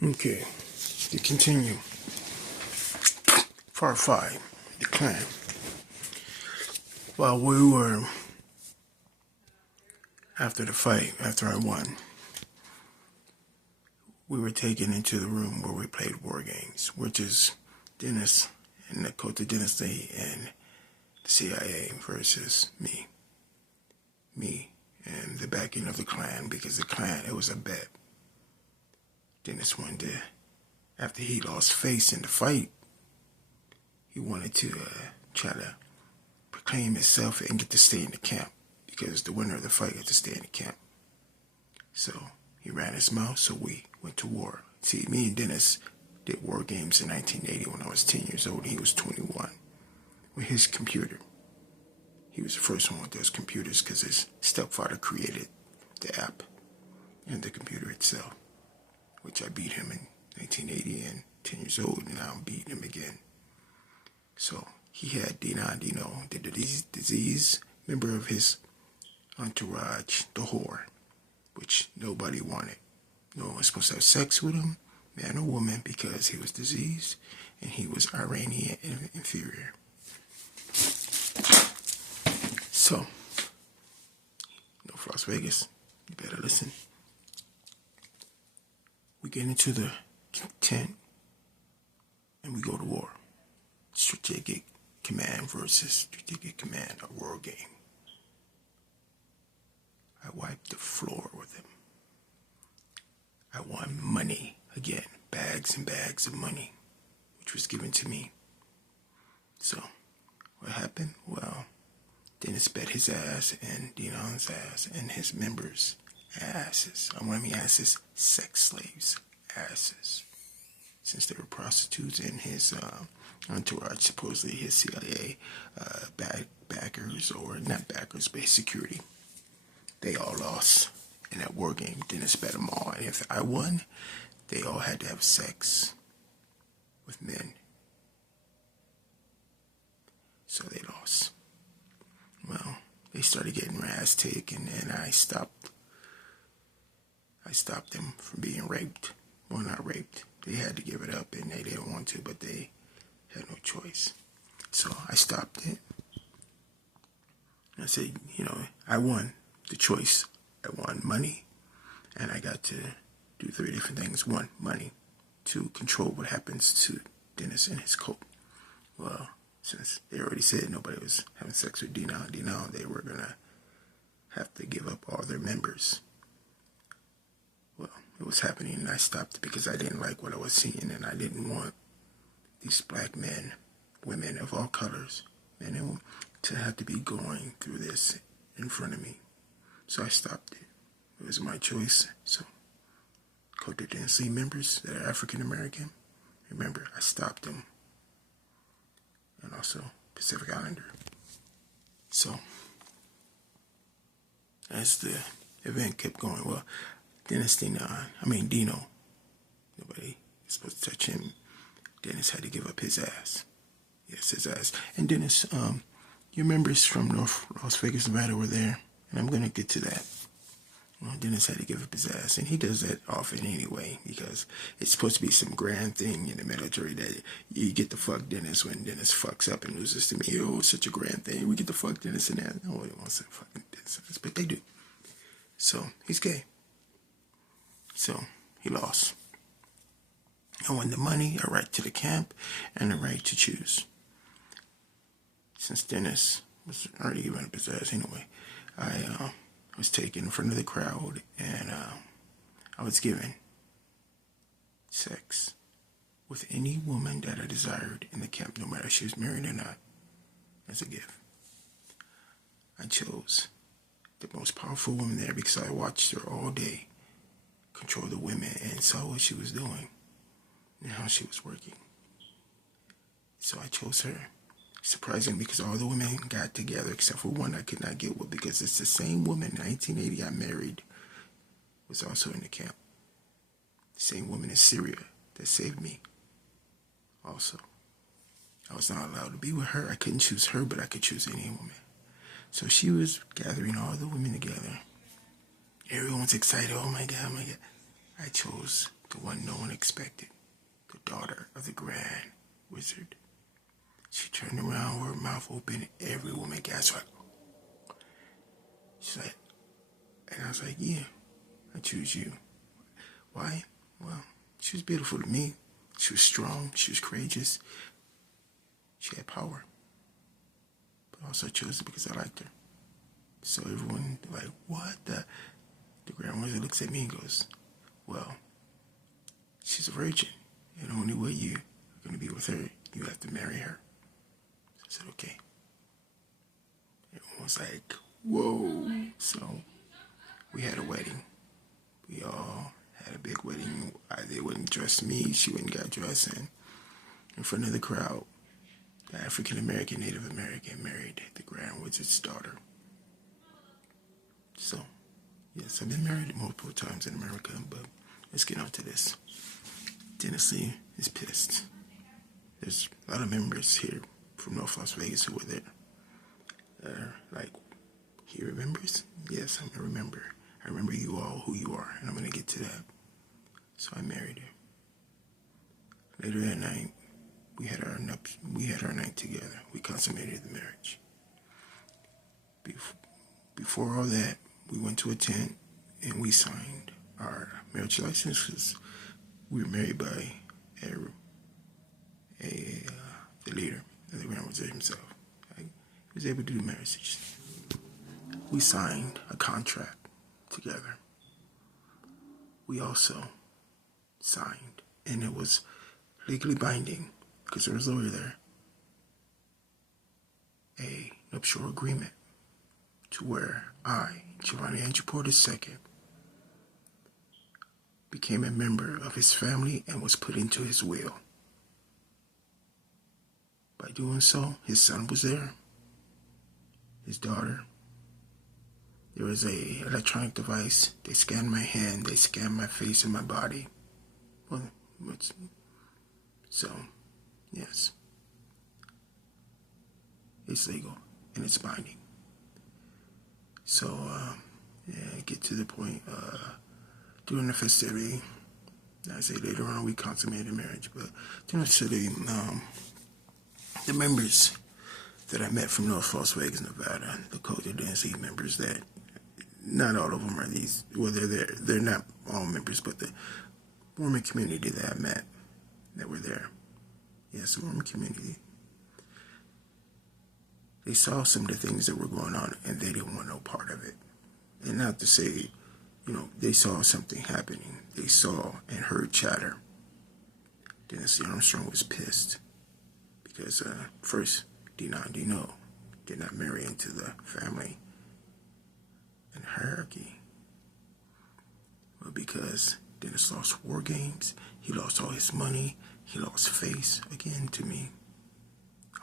Okay, to continue. Part 5, the clan. While we were, after the fight, after I won, we were taken into the room where we played war games, which is Dennis and the Cult of Dynasty and the CIA versus me. Me and the backing of the clan, because the clan, it was a bet. Dennis wanted to, after he lost face in the fight, he wanted to try to proclaim himself and get to stay in the camp, because the winner of the fight got to stay in the camp. So he ran his mouth, so we went to war. See, me and Dennis did war games in 1980 when I was 10 years old and he was 21 with his computer. He was the first one with those computers because his stepfather created the app and the computer itself, which I beat him in 1980 and 10 years old, and now I'm beating him again. So he had Dino, the disease, member of his entourage, the whore, which nobody wanted. No one was supposed to have sex with him, man or woman, because he was diseased and he was Iranian and inferior. So, for Las Vegas, you better listen. We get into the tent and we go to war. Strategic command versus strategic command, a war game. I wiped the floor with him. I won money again, bags and bags of money, which was given to me. So, what happened? Well, Dennis bet his ass and Dion's ass and his members' asses. I mean asses, sex slaves' asses. Since they were prostitutes and his entourage, supposedly his CIA backers, or not backers, but his security. They all lost in that war game. Dennis bet them all. And if I won, they all had to have sex with men. So they lost. Well, they started getting their ass taken, and I stopped them from being raped. Well, not raped. They had to give it up, and they didn't want to, but they had no choice. So I stopped it. And I said, I won the choice. I won money, and I got to do 3 different things. 1, money. 2, control what happens to Dennis and his cult. Well, since they already said nobody was having sex with Dino, they were going to have to give up all their members. Well, it was happening, and I stopped it because I didn't like what I was seeing, and I didn't want these black men, women of all colors, men and women, to have to be going through this in front of me. So I stopped it. It was my choice. So, Code of Dynasty members that are African American, remember, I stopped them. And also Pacific Islander. So, as the event kept going, well, Dino, nobody is supposed to touch him. Dennis had to give up his ass. Yes, his ass. And Dennis, your members from North Las Vegas, Nevada were there, and I'm going to get to that. Well, Dennis had to give up his ass, and he does that often anyway, because it's supposed to be some grand thing in the military that you get to fuck Dennis when Dennis fucks up and loses to me. Oh, it's such a grand thing. We get to fuck Dennis and that. Nobody wants to fucking Dennis, but they do. So, he's gay. So, he lost. I won the money, a right to the camp, and a right to choose. Since Dennis was already giving up his ass anyway, I was taken in front of the crowd, and I was given sex with any woman that I desired in the camp, no matter if she was married or not, as a gift. I chose the most powerful woman there because I watched her all day control the women and saw what she was doing and how she was working. So I chose her. Surprising, because all the women got together except for one I could not get with, because it's the same woman in 1980 I married was also in the camp. The same woman in Syria that saved me also. I was not allowed to be with her. I couldn't choose her, but I could choose any woman. So she was gathering all the women together. Everyone's excited. Oh my God, oh my God. I chose the one no one expected. The daughter of the Grand Wizard. She turned around with her mouth open. Every woman gasped like, she's like, and I was like, yeah, I choose you. Why? Well, she was beautiful to me. She was strong. She was courageous. She had power. But also I chose her because I liked her. So everyone like, what? The Grand Wizard looks at me and goes, well, she's a virgin. And the only way you're going to be with her, you have to marry her. So I said, okay. Everyone was like, whoa. So we had a wedding. We all had a big wedding. They wouldn't dress me. She wouldn't get dressed in front of the crowd. The African-American, Native American married the Grand Wizard's daughter. So, yes, I've been married multiple times in America, but let's get on to this. Tennessee is pissed. There's a lot of members here from North Las Vegas who were there. Like, he remembers? Yes, I remember. I remember you all, who you are, and I'm going to get to that. So I married her. Later that night, we had our night together. We consummated the marriage. Before all that, we went to a tent and we signed our marriage license because we were married by the leader of the Grand Wizard himself. He was able to do marriage. We signed a contract together. We also signed, and it was legally binding because there was a lawyer there, a nuptial agreement to where I, Jovonie Andrew Porter II, became a member of his family and was put into his will. By doing so, his son was there, his daughter. There was a electronic device. They scanned my hand, they scanned my face and my body. Well, so, yes. It's legal and it's binding. So, get to the point, during the festivity, I say later on we consummated marriage, but during the festivity, the members that I met from North Las Vegas, Nevada, the Code Dynasty members that, not all of them are these, well, they're not all members, but the Mormon community that I met that were there. Yes, the Mormon community. They saw some of the things that were going on and they didn't want no part of it. And not to say, they saw something happening. They saw and heard chatter. Dynasty Armstrong was pissed because first, Dino did not marry into the family and hierarchy. Well, because Dennis lost war games, he lost all his money, he lost face again to me.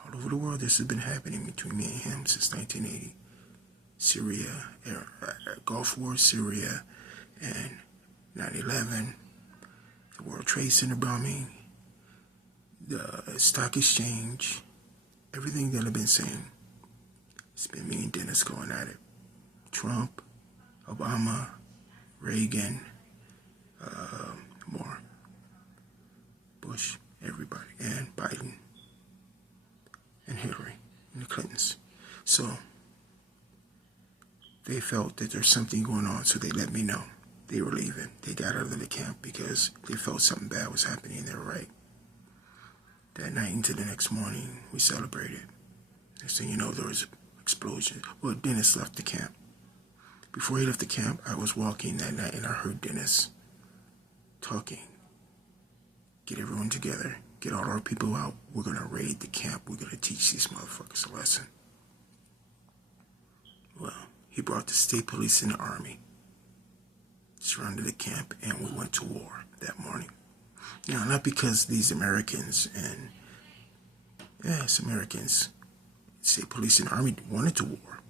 All over the world, this has been happening between me and him since 1980. Syria, Gulf War, Syria, and 9/11, the World Trade Center bombing, the stock exchange, everything that I've been saying. It's been me and Dennis going at it. Trump, Obama, Reagan, more, Bush, everybody, and Biden, and Hillary, and the Clintons. So they felt that there's something going on, so they let me know. They were leaving. They got out of the camp because they felt something bad was happening. They were right. That night into the next morning, we celebrated. Next thing you know, there was an explosion. Well, Dennis left the camp. Before he left the camp, I was walking that night and I heard Dennis talking. Get everyone together. Get all our people out. We're going to raid the camp. We're going to teach these motherfuckers a lesson. Well, he brought the state police and the army, surrounded the camp, and we went to war that morning. Now, not because these Americans and, Americans, state police and army wanted to war.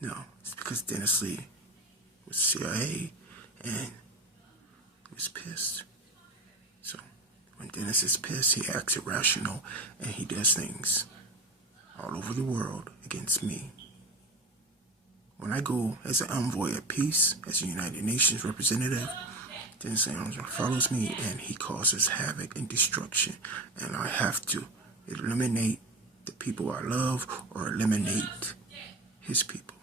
No, it's because Dennis Lee was CIA and he was pissed. So, when Dennis is pissed, he acts irrational and he does things all over the world against me. When I go as an envoy of peace, as a United Nations representative, Dennis Lee Armstrong follows me, and he causes havoc and destruction. And I have to eliminate the people I love or eliminate his people.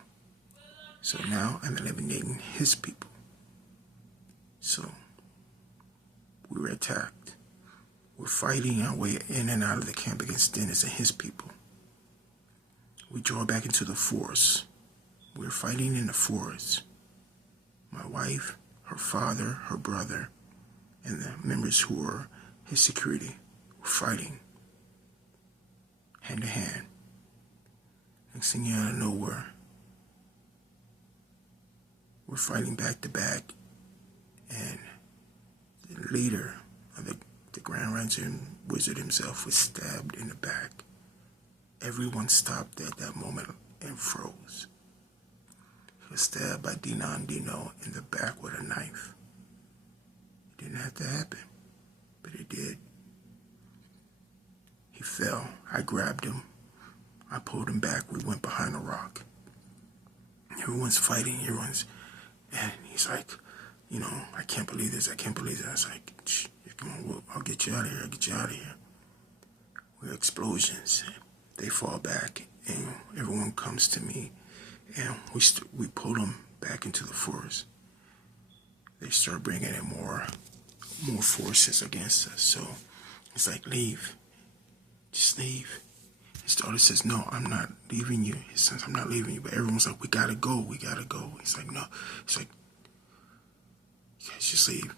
So now I'm eliminating his people. So we were attacked. We're fighting our way in and out of the camp against Dennis and his people. We draw back into the forest. We're fighting in the forest. My wife, her father, her brother, and the members who were his security were fighting hand to hand. Next thing out of nowhere, we're fighting back to back, and the leader of the Grand Rancher Wizard himself was stabbed in the back. Everyone stopped at that moment and froze. He was stabbed by Dino in the back with a knife. It didn't have to happen, but it did. He fell. I grabbed him. I pulled him back. We went behind a rock. Everyone's fighting. And he's like, I can't believe this. I can't believe this. I was like, shh, come on, I'll get you out of here. I'll get you out of here. We hear explosions. They fall back, and everyone comes to me, and we pull them back into the forest. They start bringing in more forces against us. So it's like, leave. Just leave. His daughter says, no, I'm not leaving you. His son, I'm not leaving you. But everyone's like, we gotta go. He's like, no. He's like, you guys just leave.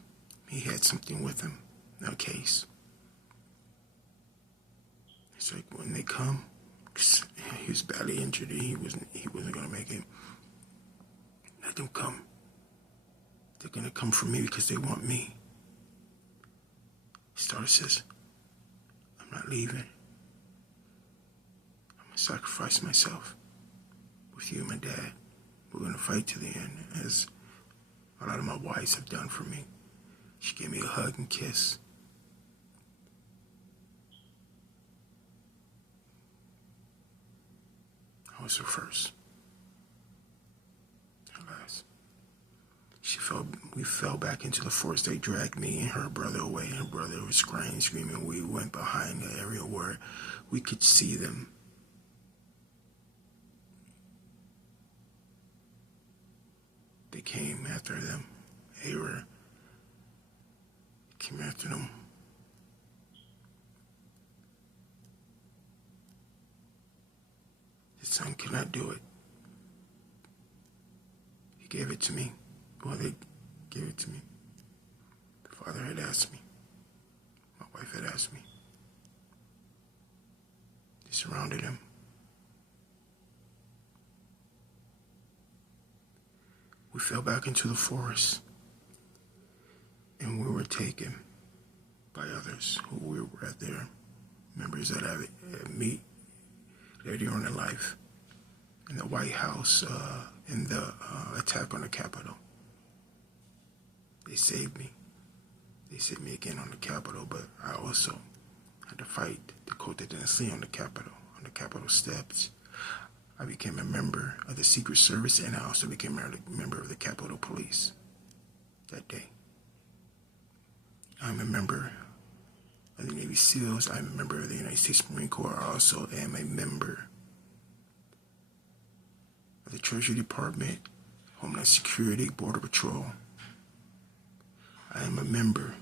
He had something with him, no case. It's like, when they come, he was badly injured. He wasn't gonna make it. Let them come. They're gonna come for me because they want me. His daughter says, I'm not leaving. I'm gonna sacrifice myself with you and my dad. We're gonna fight to the end, as a lot of my wives have done for me. She gave me a hug and kiss. I was her first. Her last. We fell back into the forest. They dragged me and her brother away. Her brother was crying, screaming. We went behind the area where we could see them. They came after them. Came after them. His son could not do it. He gave it to me. Well, they gave it to me. The father had asked me. My wife had asked me. They surrounded him. We fell back into the forest, and we were taken by others who we were at there, members that I meet later on in life, in the White House, in the attack on the Capitol. They saved me. They saved me again on the Capitol, but I also had to fight Dakota Tennessee on the Capitol steps. I became a member of the Secret Service, and I also became a member of the Capitol Police that day. I'm a member of the Navy SEALs. I'm a member of the United States Marine Corps. I also am a member of the Treasury Department, Homeland Security, Border Patrol. I am a member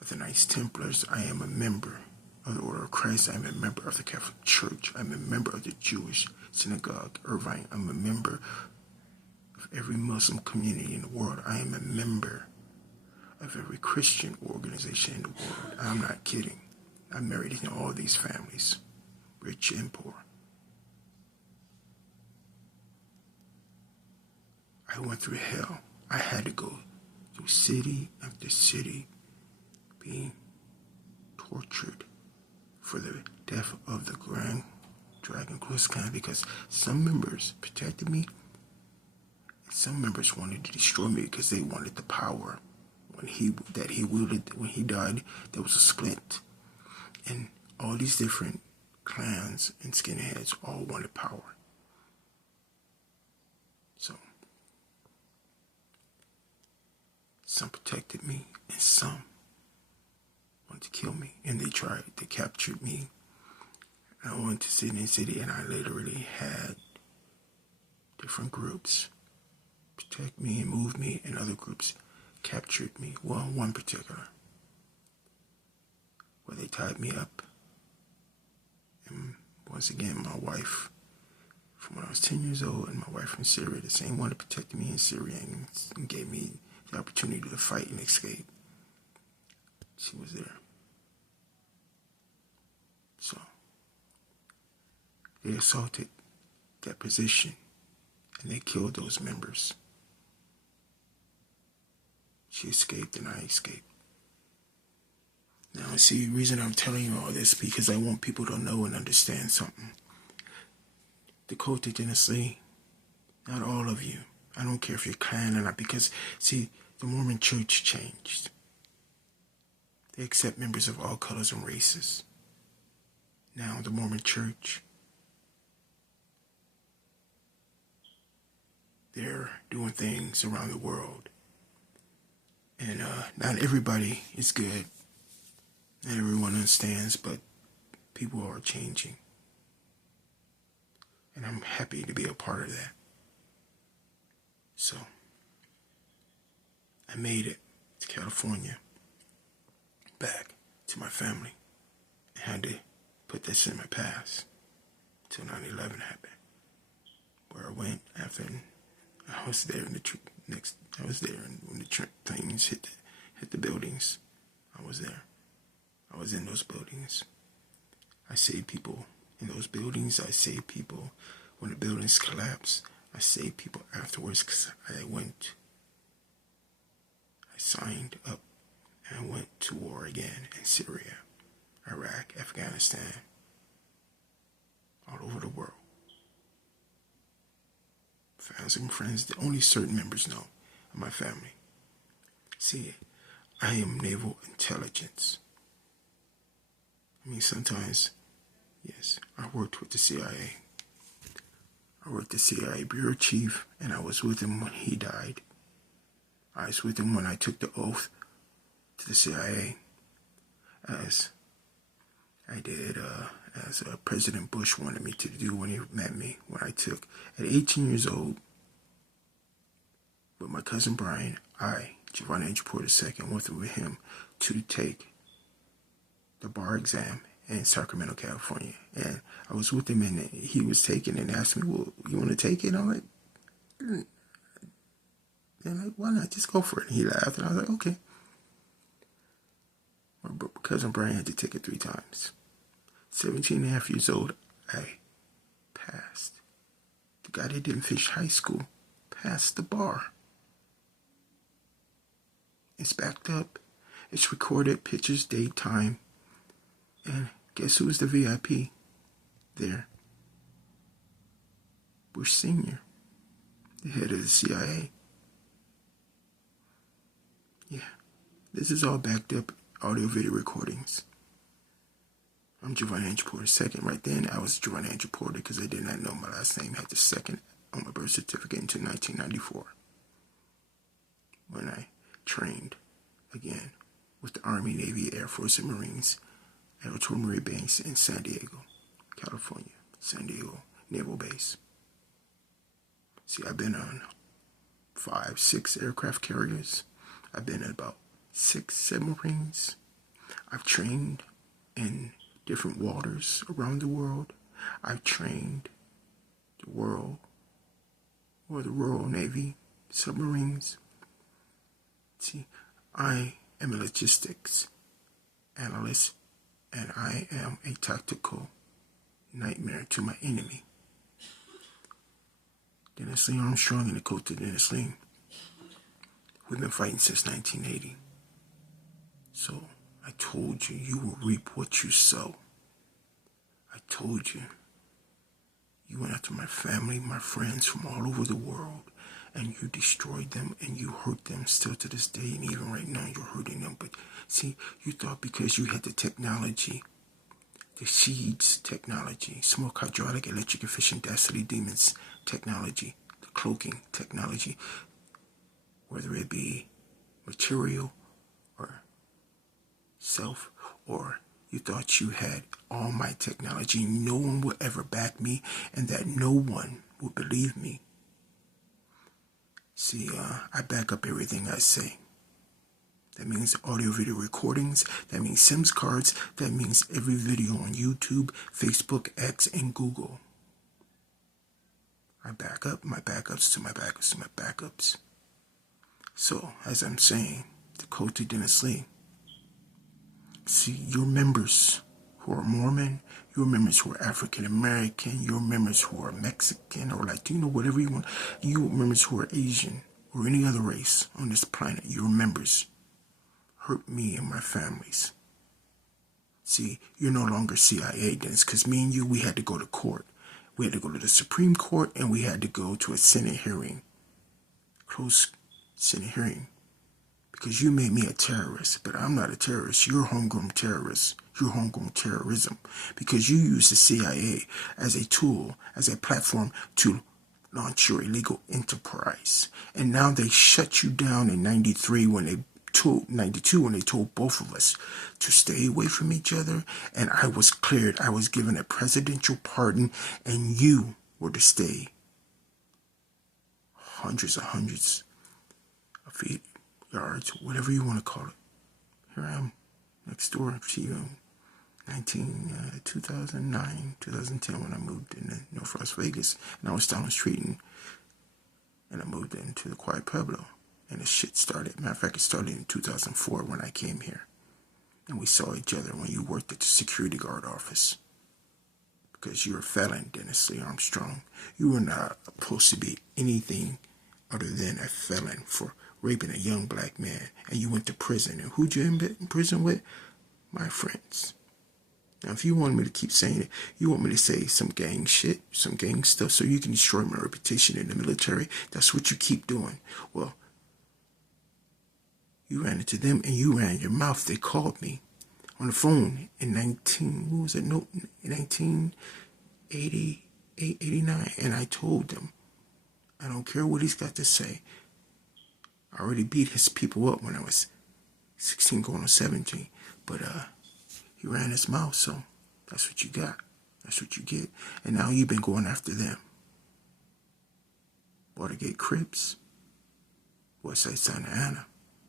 of the Knights Templars. I am a member of the Order of Christ. I'm a member of the Catholic Church. I'm a member of the Jewish Synagogue, Irvine. I'm a member of every Muslim community in the world. I am a member of every Christian organization in the world. I'm not kidding. I'm married into all these families, rich and poor. I went through hell. I had to go through city after city, being tortured for the death of the Grand Dragon Close Khan, because some members protected me and some members wanted to destroy me because they wanted the power. When he wielded, when he died, there was a split, and all these different clans and skinheads all wanted power. So Some protected me, and some wanted to kill me, and they captured me. I went to city, and I literally had different groups protect me and move me, and other groups captured me. Well, one particular, where they tied me up. And once again, my wife, from when I was 10 years old, and my wife from Syria, the same one that protected me in Syria and gave me the opportunity to fight and escape, she was there. So, they assaulted that position, and they killed those members. She escaped, and I escaped. Now, see, the reason I'm telling you all this, because I want people to know and understand something. The Cultic dynasty, not all of you, I don't care if you're clan or not, because, see, the Mormon church changed. They accept members of all colors and races. Now, the Mormon church, they're doing things around the world. And not everybody is good. Not everyone understands, but people are changing. And I'm happy to be a part of that. So, I made it to California, back to my family. I had to put this in my past till 9/11 happened. Where I went after, I was there in when the things hit the buildings. I was there. I was in those buildings. I saved people in those buildings. I saved people when the buildings collapsed. I saved people afterwards because I signed up and went to war again in Syria, Iraq, Afghanistan, all over the world. Family and friends that only certain members know of my family. See, I am naval intelligence. I mean, sometimes, yes, I worked with the CIA. I worked the CIA bureau chief, and I was with him when he died. I was with him when I took the oath to the CIA, as I did, as President Bush wanted me to do when he met me, when I took, at 18 years old, with my cousin Brian, Jovonie Andrew Porter II, went through with him to take the bar exam in Sacramento, California. And I was with him, and he was taking it and asked me, well, you want to take it? And I'm like, why not? Just go for it. And he laughed, and I was like, okay. My cousin Brian had to take it 3 times. 17 and a half years old, I passed. The guy that didn't finish high school passed the bar. It's backed up. It's recorded, pictures, date, time. And guess who was the VIP there? Bush Sr., the head of the CIA. Yeah, this is all backed up, audio video recordings. I'm Jovonie Andrew Porter II. Right then, I was Jovonie Andrew Porter because I did not know my last name. I had the second on my birth certificate until 1994, when I trained again with the Army, Navy, Air Force, and Marines at Artillery Marine Base in San Diego, California. San Diego Naval Base. See, I've been on 5, 6 aircraft carriers. I've been in about 6 submarines. I've trained in different waters around the world. I've trained the Royal Navy submarines. See, I am a logistics analyst, and I am a tactical nightmare to my enemy. Dynasty Armstrong and the Cultic dynasty, we've been fighting since 1980. So I told you, you will reap what you sow. I told you, you went after my family, my friends from all over the world, and you destroyed them, and you hurt them still to this day, and even right now you're hurting them. But see, you thought because you had the technology, the seeds technology, smoke, hydraulic, electric, efficient, density, demons technology, the cloaking technology, whether it be material or self, or you thought you had all my technology, no one would ever back me, and that no one would believe me. See, I back up everything I say. That means audio video recordings, that means SIMS cards, that means every video on YouTube, Facebook, X, and Google. I back up my backups to my backups to my backups. So, as I'm saying, the Cote Dynasty, see, your members who are Mormon, your members who are African American, your members who are Mexican or Latino, whatever you want, your members who are Asian or any other race on this planet, your members hurt me and my families. See, you're no longer CIA, Dennis, because me and you, we had to go to court. We had to go to the Supreme Court, and we had to go to a Senate hearing, close Senate hearing, because you made me a terrorist, but I'm not a terrorist. You're homegrown terrorist. You're homegrown terrorism, because you use the CIA as a tool, as a platform to launch your illegal enterprise. And now they shut you down in 92 when they told both of us to stay away from each other, and I was cleared. I was given a presidential pardon, and you were to stay hundreds of feet, yards, whatever you want to call it. Here I am, next door to you, 2009, 2010, when I moved into North Las Vegas, and I was down the street, and I moved into the Quiet Pueblo. And the shit started. Matter of fact, it started in 2004 when I came here. And we saw each other when you worked at the security guard office. Because you're a felon, Dennis Lee Armstrong. You were not supposed to be anything other than a felon for raping a young black man. And you went to prison. And who'd you end up in prison with? My friends. Now, if you want me to keep saying it, you want me to say some gang shit, some gang stuff, so you can destroy my reputation in the military, that's what you keep doing. Well, you ran into them and you ran your mouth. They called me on the phone in 1988, 89. And I told them, I don't care what he's got to say. I already beat his people up when I was 16 going on 17. But he ran his mouth, so that's what you got. That's what you get. And now you've been going after them. Watergate Crips, Westside Santa Ana.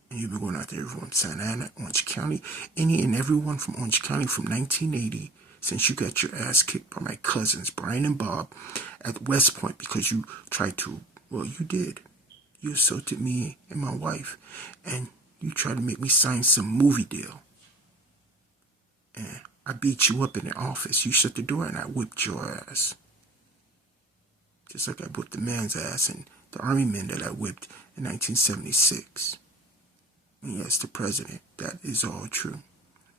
And you've been going out there from Santa Ana, Orange County, any and everyone from Orange County from 1980, since you got your ass kicked by my cousins, Brian and Bob, at West Point because you tried to, well, you did. You assaulted me and my wife, and you tried to make me sign some movie deal. And I beat you up in the office. You shut the door, and I whipped your ass. Just like I whipped the man's ass and the army men that I whipped in 1976. And yes, the president, that is all true.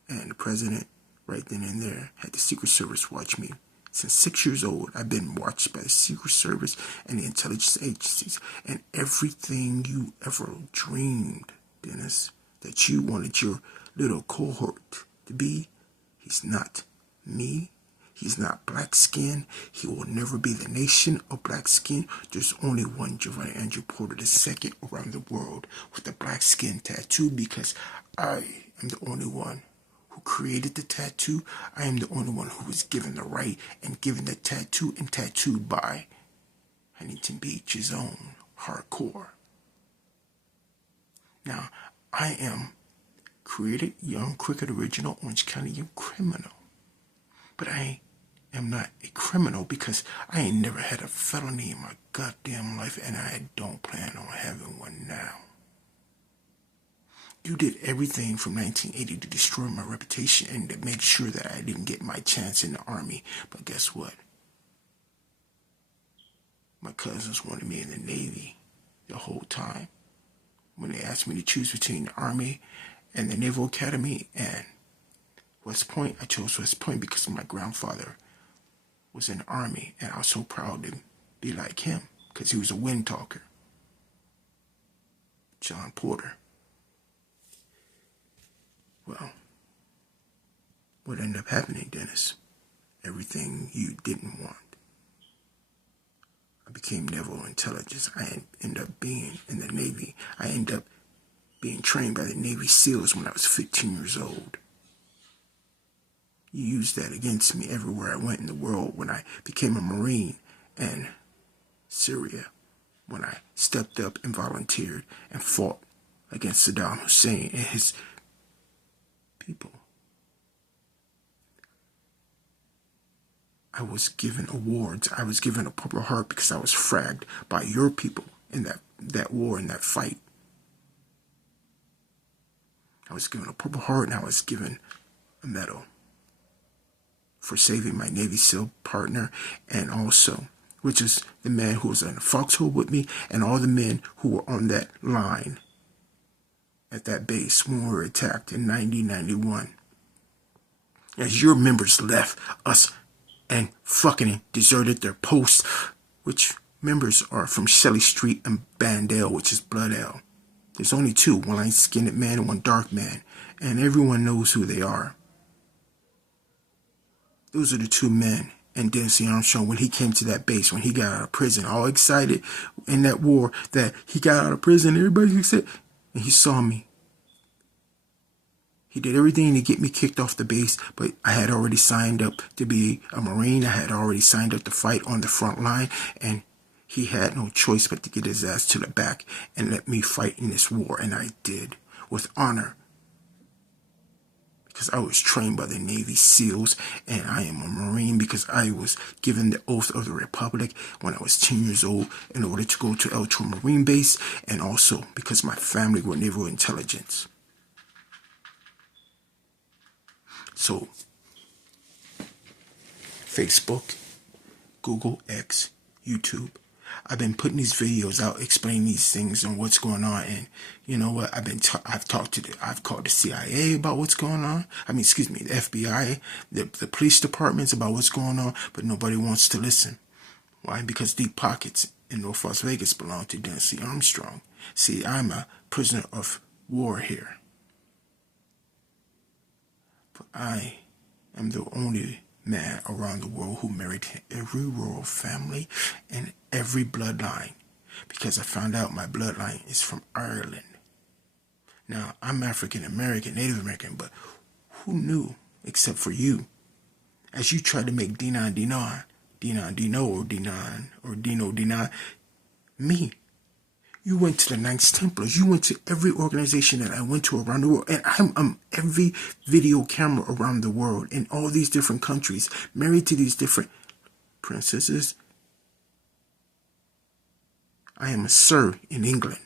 And the president, right then and there, had the Secret Service watch me. Since 6 years old, I've been watched by the Secret Service and the intelligence agencies. And everything you ever dreamed, Dennis, that you wanted your little cohort to be, he's not me. He's not black skin. He will never be the nation of black skin. There's only one Jovonie Andrew Porter II around the world with a black skin tattoo, because I am the only one who created the tattoo. I am the only one who was given the right and given the tattoo and tattooed by Huntington Beach, his own hardcore. Now, I am created young, crooked, original, Orange County young criminal. But I am not a criminal because I ain't never had a felony in my goddamn life, and I don't plan on having one now. You did everything from 1980 to destroy my reputation and to make sure that I didn't get my chance in the army. But guess what? My cousins wanted me in the Navy the whole time. When they asked me to choose between the Army and the Naval Academy and West Point, I chose West Point because my grandfather was in the Army, and I was so proud to be like him because he was a wind talker. John Porter. Well, what ended up happening, Dennis? Everything you didn't want. I became naval intelligence. I ended up being in the Navy. I ended up being trained by the Navy SEALs when I was 15 years old. You used that against me everywhere I went in the world when I became a Marine, and Syria when I stepped up and volunteered and fought against Saddam Hussein and his people. I was given awards. I was given a Purple Heart because I was fragged by your people in that war, in that fight. I was given a Purple Heart, and I was given a medal for saving my Navy SEAL partner, and also, which is the man who was in the foxhole with me, and all the men who were on that line at that base when we were attacked in 1991. As your members left us and fucking deserted their posts, which members are from Shelley Street and Bandale, which is Bloodale. There's only two, one light-skinned man and one dark man, and everyone knows who they are. Those are the two men. And Dennis Armstrong, when he came to that base, when he got out of prison, all excited in that war that he got out of prison, everybody excited, and he saw me. He did everything to get me kicked off the base, but I had already signed up to be a Marine. I had already signed up to fight on the front line, and he had no choice but to get his ass to the back and let me fight in this war, and I did, with honor. Because I was trained by the Navy SEALs, and I am a Marine because I was given the oath of the Republic when I was 10 years old in order to go to Elton Marine Base, and also because my family were naval intelligence. So, Facebook, Google, X, YouTube, I've been putting these videos out, explaining these things and what's going on. And you know what? I've called the CIA about what's going on. The FBI, the police departments about what's going on, but nobody wants to listen. Why? Because deep pockets in North Las Vegas belong to Dennis Armstrong. See, I'm a prisoner of war here. But I am the only man around the world who married every royal family and every bloodline, because I found out my bloodline is from Ireland. Now, I'm African American, Native American, but who knew except for you? As you tried to make Dinon, or Dino, me. You went to the Knights Templars. You went to every organization that I went to around the world. And I'm every video camera around the world in all these different countries, married to these different princesses. I am a Sir in England,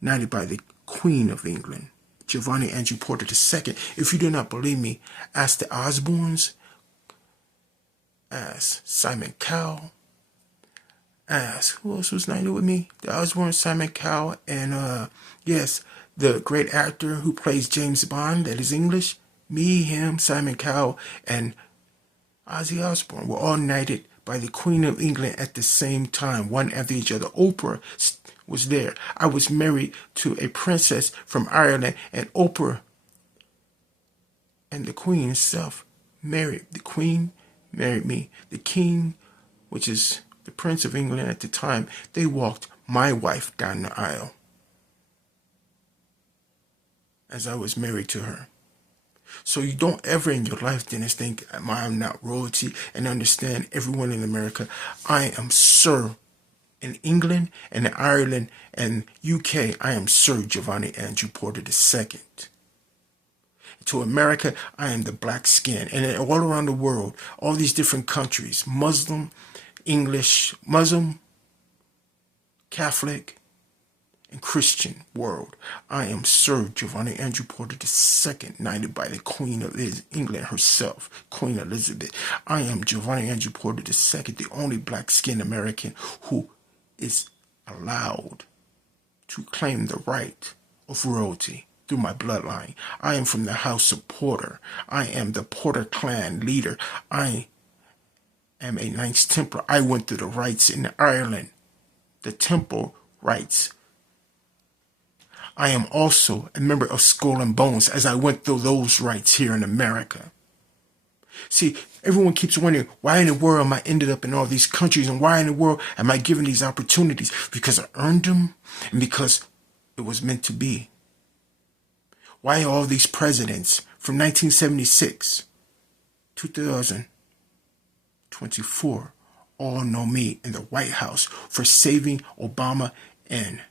knighted by the Queen of England, Jovonie Andrew Porter II. If you do not believe me, ask the Osbournes, ask Simon Cowell, ask who else was knighted with me? The Osbourne, Simon Cowell, and yes, the great actor who plays James Bond that is English. Me, him, Simon Cowell, and Ozzy Osbourne were all knighted by the Queen of England at the same time, one after each other. Oprah was there. I was married to a princess from Ireland, and Oprah and the Queen herself married. The Queen married me. The King, which is the Prince of England at the time, they walked my wife down the aisle as I was married to her. So you don't ever in your life, Dennis, think I'm not royalty, and understand everyone in America. I am Sir in England and in Ireland and UK. I am Sir Jovonie Andrew Porter II. To America, I am the black skin. And all around the world, all these different countries, Muslim, English, Muslim, Catholic, and Christian world, I am Sir Jovonie Andrew Porter II, knighted by the Queen of England herself, Queen Elizabeth. I am Jovonie Andrew Porter II, the only black-skinned American who is allowed to claim the right of royalty through my bloodline. I am from the House of Porter. I am the Porter clan leader. I am a Knights Templar. I went through the rites in Ireland, the temple rites. I am also a member of Skull and Bones, as I went through those rites here in America. See, everyone keeps wondering, why in the world am I ended up in all these countries, and why in the world am I given these opportunities? Because I earned them, and because it was meant to be. Why all these presidents from 1976 to 2024 all know me in the White House for saving Obama? And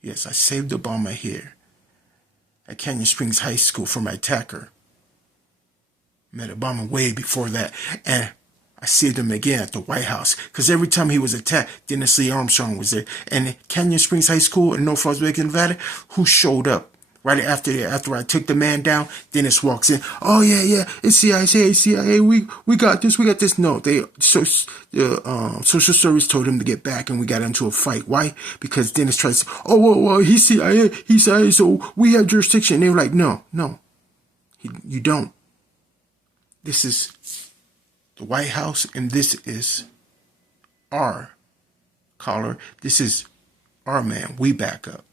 yes, I saved Obama here at Canyon Springs High School from my attacker. Met Obama way before that, and I saved him again at the White House, because every time he was attacked, Dennis Lee Armstrong was there. And Canyon Springs High School in North Las Vegas, Nevada, who showed up right after that? After I took the man down, Dennis walks in. Oh yeah, it's CIA. We got this. No, the social service told him to get back, and we got into a fight. Why? Because Dennis tried to say, oh well, he's CIA, so we have jurisdiction. And they were like, no, you don't. This is the White House, and this is our caller. This is our man. We back up.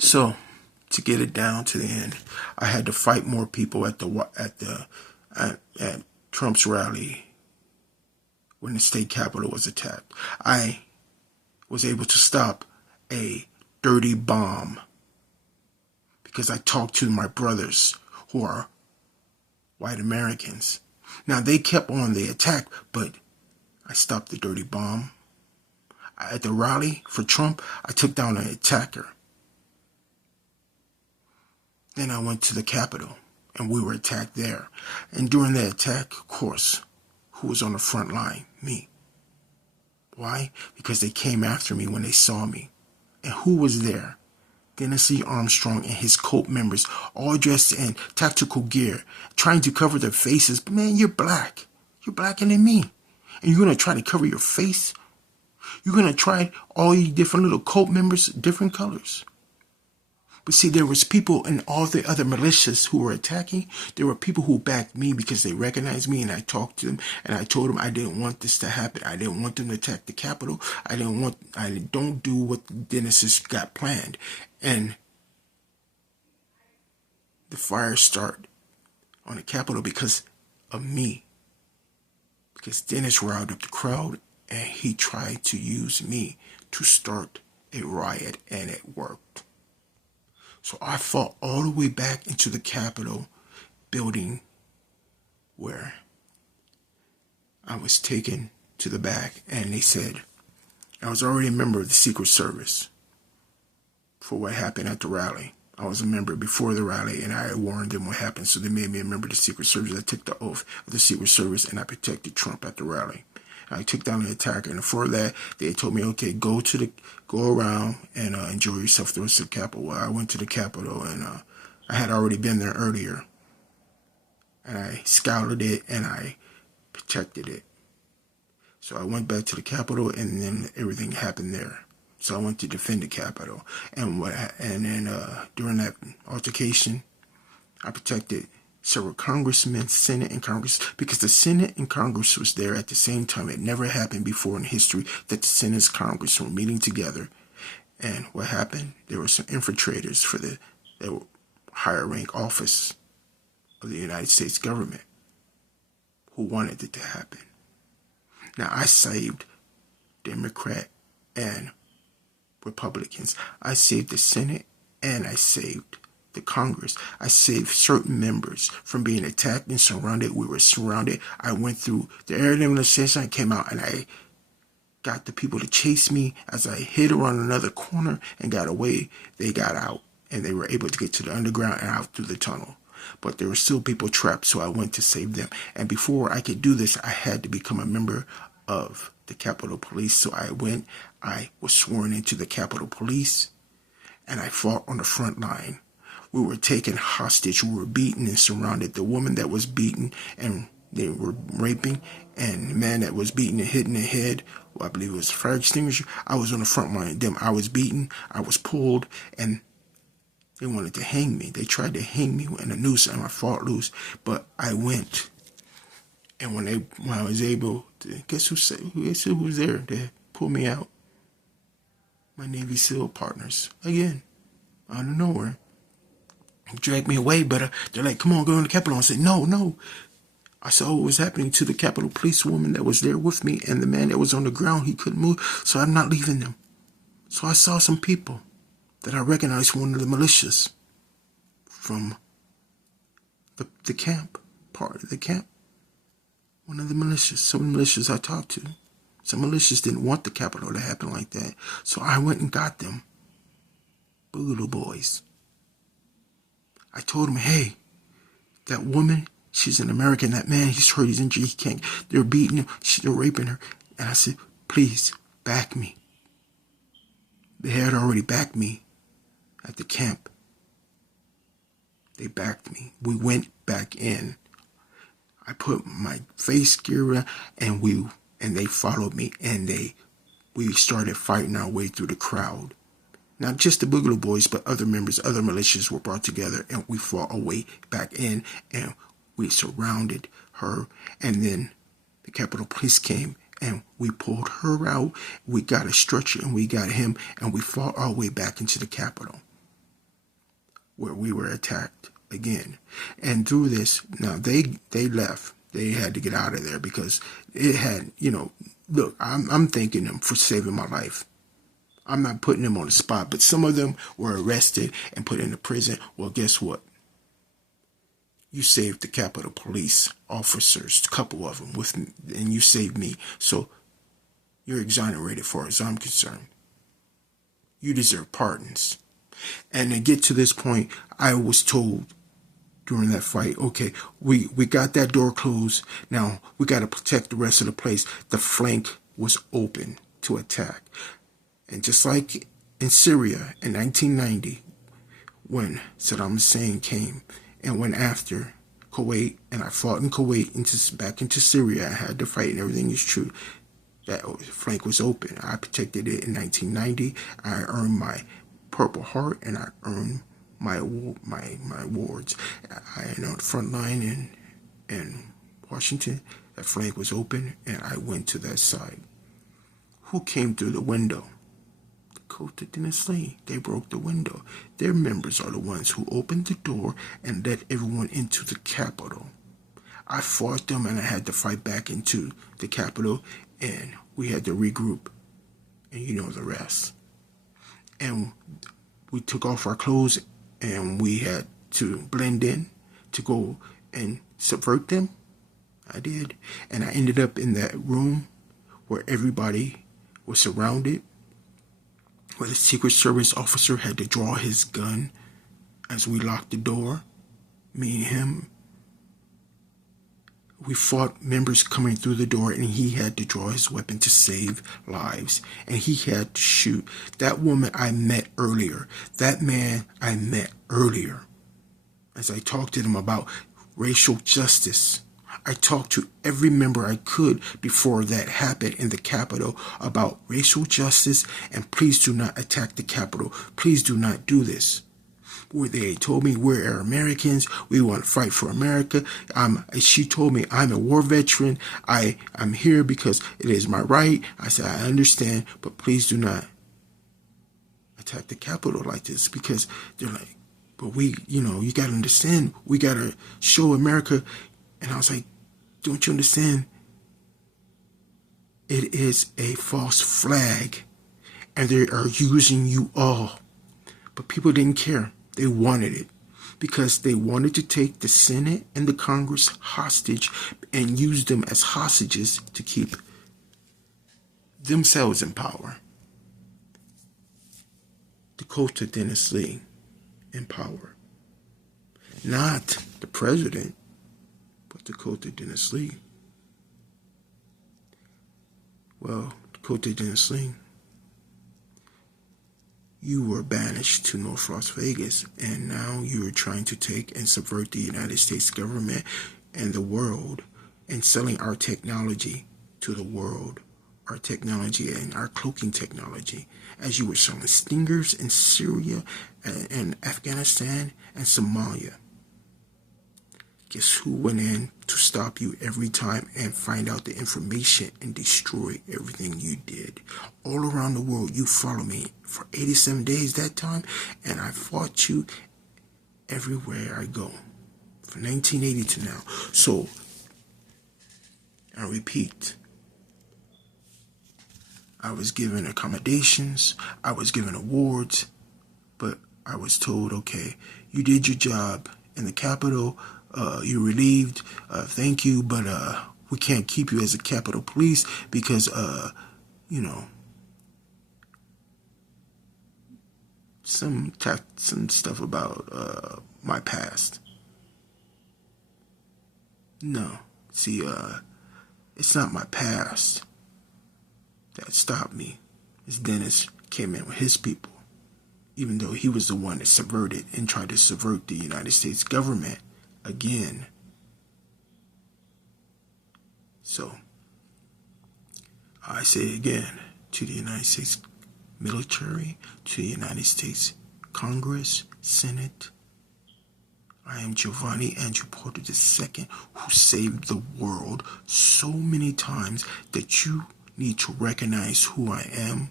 So, to get it down to the end, I had to fight more people at Trump's rally when the state capitol was attacked. I was able to stop a dirty bomb because I talked to my brothers who are white Americans. Now, they kept on the attack, but I stopped the dirty bomb. At the rally for Trump, I took down an attacker. Then I went to the Capitol, and we were attacked there. And during the attack, of course, who was on the front line? Me. Why? Because they came after me when they saw me. And who was there? Dennis Lee Armstrong and his cult members, all dressed in tactical gear, trying to cover their faces. But man, you're black. You're blacker than me. And you're going to try to cover your face? You're going to try all you different little cult members, different colors. But see, there was people in all the other militias who were attacking. There were people who backed me because they recognized me, and I talked to them, and I told them I didn't want this to happen. I didn't want them to attack the Capitol. I don't do what Dennis has got planned. And the fire started on the Capitol because of me. Because Dennis riled up the crowd, and he tried to use me to start a riot, and it worked. So I fought all the way back into the Capitol building where I was taken to the back, and they said I was already a member of the Secret Service for what happened at the rally. I was a member before the rally, and I warned them what happened, so they made me a member of the Secret Service. I took the oath of the Secret Service, and I protected Trump at the rally. I took down the attacker, and for that, they told me, okay, go around and enjoy yourself the rest of the Capitol. Well, I went to the Capitol, and I had already been there earlier, and I scouted it, and I protected it. So I went back to the Capitol, and then everything happened there. So I went to defend the Capitol, and then during that altercation, I protected several congressmen, Senate, and Congress, because the Senate and Congress was there at the same time. It never happened before in history that the Senate and Congress were meeting together. And what happened? There were some infiltrators for the higher rank office of the United States government who wanted it to happen. Now, I saved Democrat and Republicans. I saved the Senate, and I saved the Congress. I saved certain members from being attacked and surrounded. We were surrounded. I went through the air administration. I came out, and I got the people to chase me as I hid around another corner and got away. They got out, and they were able to get to the underground and out through the tunnel. But there were still people trapped, so I went to save them. And before I could do this, I had to become a member of the Capitol Police. So I was sworn into the Capitol Police, and I fought on the front line. We were taken hostage. We were beaten and surrounded. The woman that was beaten and they were raping, and the man that was beaten and hit in the head, well, I believe it was a fire extinguisher. I was on the front line of them. I was beaten. I was pulled, and they wanted to hang me. They tried to hang me in a noose, and I fought loose. But I went, and when I was able to, guess who was there to pull me out? My Navy SEAL partners again, out of nowhere. Dragged me away, but they're like, come on, go in the Capitol. I said, no. I saw what was happening to the Capitol Police woman that was there with me, and the man that was on the ground, he couldn't move, so I'm not leaving them. So I saw some people that I recognized, one of the militias from the camp, part of the camp. One of the militias, some militias I talked to. Some militias didn't want the Capitol to happen like that, so I went and got them. Boogaloo boys. I told them, hey, that woman, she's an American. That man, he's hurt, he's injured, he can't. They're beating him, they're raping her. And I said, please, back me. They had already backed me at the camp. They backed me. We went back in. I put my face gear on, and they followed me, and we started fighting our way through the crowd. Not just the Boogaloo Boys, but other members, other militias were brought together, and we fought our way back in, and we surrounded her. And then the Capitol Police came, and we pulled her out. We got a stretcher, and we got him, and we fought our way back into the Capitol, where we were attacked again. And through this, now they left. They had to get out of there because it had, look, I'm thanking them for saving my life. I'm not putting them on the spot, but some of them were arrested and put into prison. Well, guess what? You saved the Capitol Police officers, a couple of them, and you saved me. So you're exonerated, as far as I'm concerned. You deserve pardons. And to get to this point, I was told during that fight, okay, we got that door closed. Now we got to protect the rest of the place. The flank was open to attack. And just like in Syria in 1990, when Saddam Hussein came and went after Kuwait, and I fought in Kuwait back into Syria, I had to fight, and everything is true. That flank was open. I protected it in 1990. I earned my Purple Heart, and I earned my awards. I on the front line in Washington, that flank was open, and I went to that side. Who came through the window? Dakota Dynasty. They broke the window. Their members are the ones who opened the door and let everyone into the Capitol. I fought them, and I had to fight back into the Capitol, and we had to regroup, and you know the rest. And we took off our clothes, and we had to blend in to go and subvert them. I did. And I ended up in that room where everybody was surrounded, where the Secret Service officer had to draw his gun as we locked the door. Me and him. We fought members coming through the door, and he had to draw his weapon to save lives. And he had to shoot. That woman I met earlier. That man I met earlier. As I talked to them about racial justice. I talked to every member I could before that happened in the Capitol about racial justice, and please do not attack the Capitol. Please do not do this. Where they told me we're Americans, we want to fight for America. She told me I'm a war veteran. I'm here because it is my right. I said, I understand, but please do not attack the Capitol like this, because they're like, but you got to understand, we got to show America. And I was like, don't you understand? It is a false flag, and they are using you all. But people didn't care. They wanted it because they wanted to take the Senate and the Congress hostage and use them as hostages to keep themselves in power. Dakota Dynasty in power. Not the president, but Dakota Dynasty. Well, Dakota Dynasty, you were banished to North Las Vegas, and now you are trying to take and subvert the United States government and the world, and selling our technology to the world, our technology and our cloaking technology, as you were selling stingers in Syria and Afghanistan and Somalia. Guess who went in to stop you every time and find out the information and destroy everything you did? All around the world, you followed me for 87 days that time, and I fought you everywhere I go, from 1980 to now. So I repeat, I was given accommodations, I was given awards, but I was told, okay, you did your job in the Capitol, you're relieved, thank you, but we can't keep you as a Capitol Police because, you know, some stuff about my past. No, see, it's not my past that stopped me. It's Dennis came in with his people, even though he was the one that subverted and tried to subvert the United States government again. So, I say again, to the United States military, to the United States Congress, Senate, I am Jovonie Andrew Porter II, who saved the world so many times that you need to recognize who I am.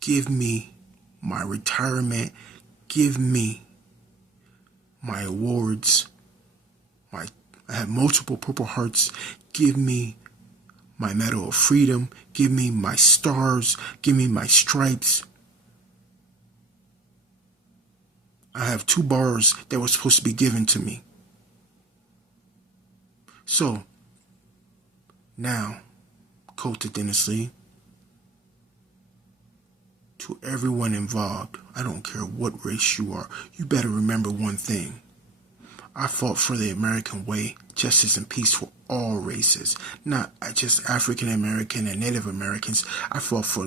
Give me my retirement. Give me my awards. I have multiple Purple Hearts. Give me my Medal of Freedom. Give me my stars. Give me my stripes. I have 2 bars that were supposed to be given to me. So, now, coincidentally, to everyone involved, I don't care what race you are, you better remember one thing. I fought for the American way, justice and peace for all races, not just African American and Native Americans. I fought for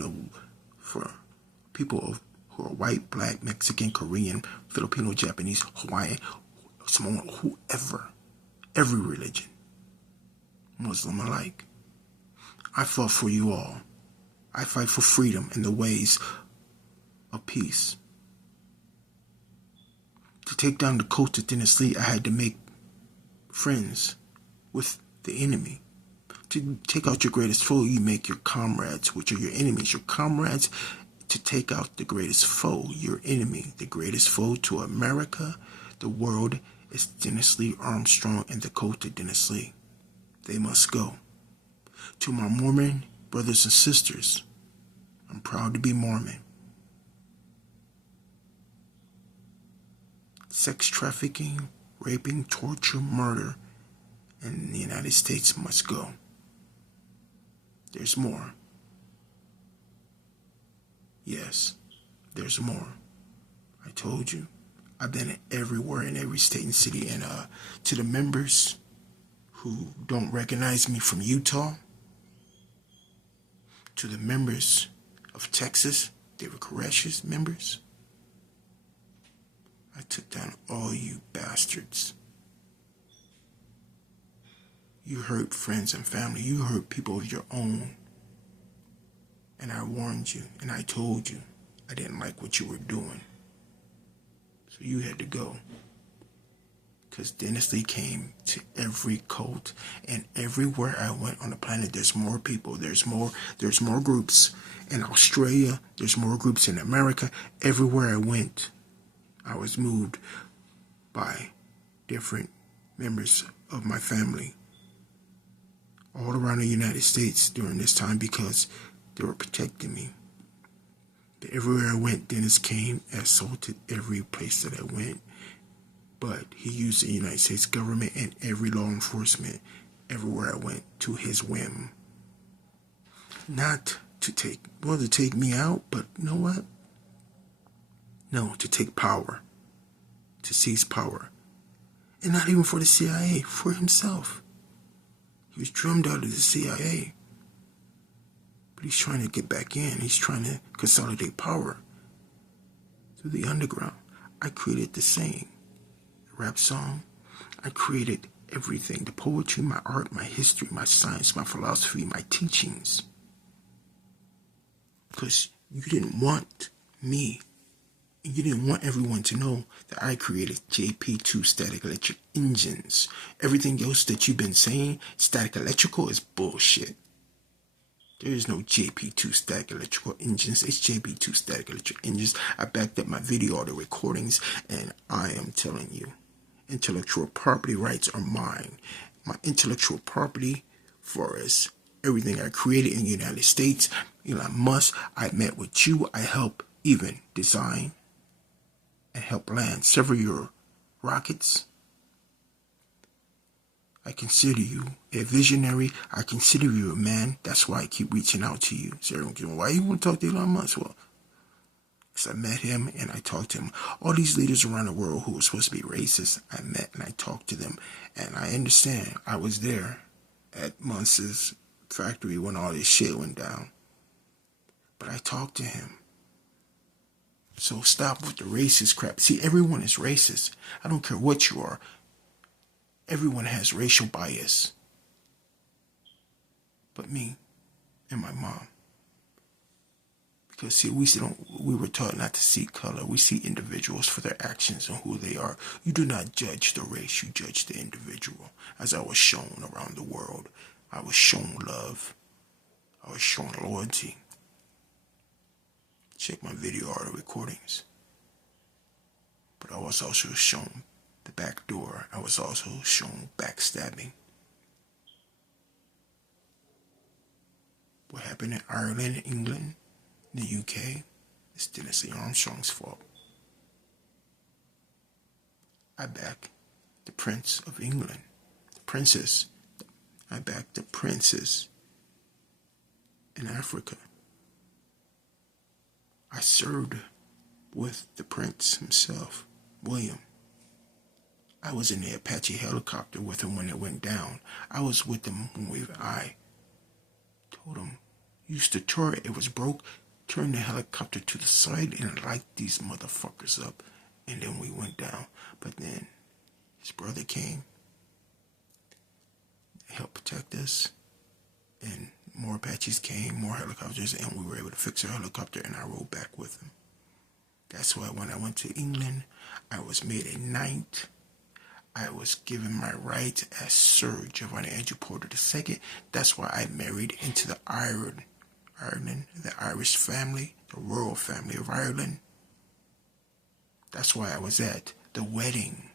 people who are white, black, Mexican, Korean, Filipino, Japanese, Hawaiian, Samoan, whoever, every religion, Muslim alike. I fought for you all. I fight for freedom and the ways of peace. To take down the coast of Tennessee, I had to make friends with the enemy. To take out your greatest foe, you make your comrades, which are your enemies. Your comrades, to take out the greatest foe, your enemy. The greatest foe to America, the world, is Dennis Lee Armstrong and the coast of Tennessee. They must go. To my Mormon brothers and sisters, I'm proud to be Mormon. Sex trafficking, raping, torture, murder in the United States must go. There's more. Yes, there's more. I told you. I've been everywhere in every state and city. And to the members who don't recognize me from Utah, to the members of Texas, David Koresh's members, I took down all you bastards. You hurt friends and family. You hurt people of your own. And I warned you, and I told you I didn't like what you were doing. So you had to go. Because Dennis Lee came to every cult, and everywhere I went on the planet, there's more people. There's more groups. In Australia, there's more groups in America. Everywhere I went, I was moved by different members of my family all around the United States during this time because they were protecting me. But everywhere I went, Dennis came, assaulted every place that I went. But he used the United States government and every law enforcement everywhere I went to his whim. Not to take me out, but you know what? No, to take power, to seize power. And not even for the CIA, for himself. He was drummed out of the CIA. But he's trying to get back in. He's trying to consolidate power through the underground. I created the saying, the rap song. I created everything, the poetry, my art, my history, my science, my philosophy, my teachings. Because you didn't want me. You didn't want everyone to know that I created JP2 static electric engines. Everything else that you've been saying, static electrical, is bullshit. There is no JP2 static electrical engines. It's JP2 static electric engines. I backed up my video, all the recordings, and I am telling you, intellectual property rights are mine. My intellectual property far as everything I created in the United States. Elon Musk, I met with you. I helped even design and help land several of your rockets. I consider you a visionary. I consider you a man. That's why I keep reaching out to you. So everyone goes, why you want to talk to Elon Musk? Well, because I met him and I talked to him. All these leaders around the world who were supposed to be racist, I met and I talked to them. And I understand. I was there at Musk's factory when all this shit went down. But I talked to him. So stop with the racist crap. See, everyone is racist. I don't care what you are. Everyone has racial bias. But me and my mom. Because see, we were taught not to see color. We see individuals for their actions and who they are. You do not judge the race, you judge the individual. As I was shown around the world, I was shown love. I was shown loyalty. Check my video audio recordings. But I was also shown the back door. I was also shown backstabbing. What happened in Ireland, England, the UK, is Tennessee Armstrong's fault. I back the Prince of England, the princess. I back the princess in Africa. I served with the prince himself, William. I was in the Apache helicopter with him when it went down. I was with him when I told him, used to tour it, it was broke, turn the helicopter to the side and light these motherfuckers up. And then we went down. But then his brother came, helped protect us, and more Apaches came, more helicopters, and we were able to fix our helicopter, and I rode back with him. That's why when I went to England, I was made a knight. I was given my rights as Sir Jovonie Andrew Porter II. That's why I married into the Ireland, the Irish family, the royal family of Ireland. That's why I was at the wedding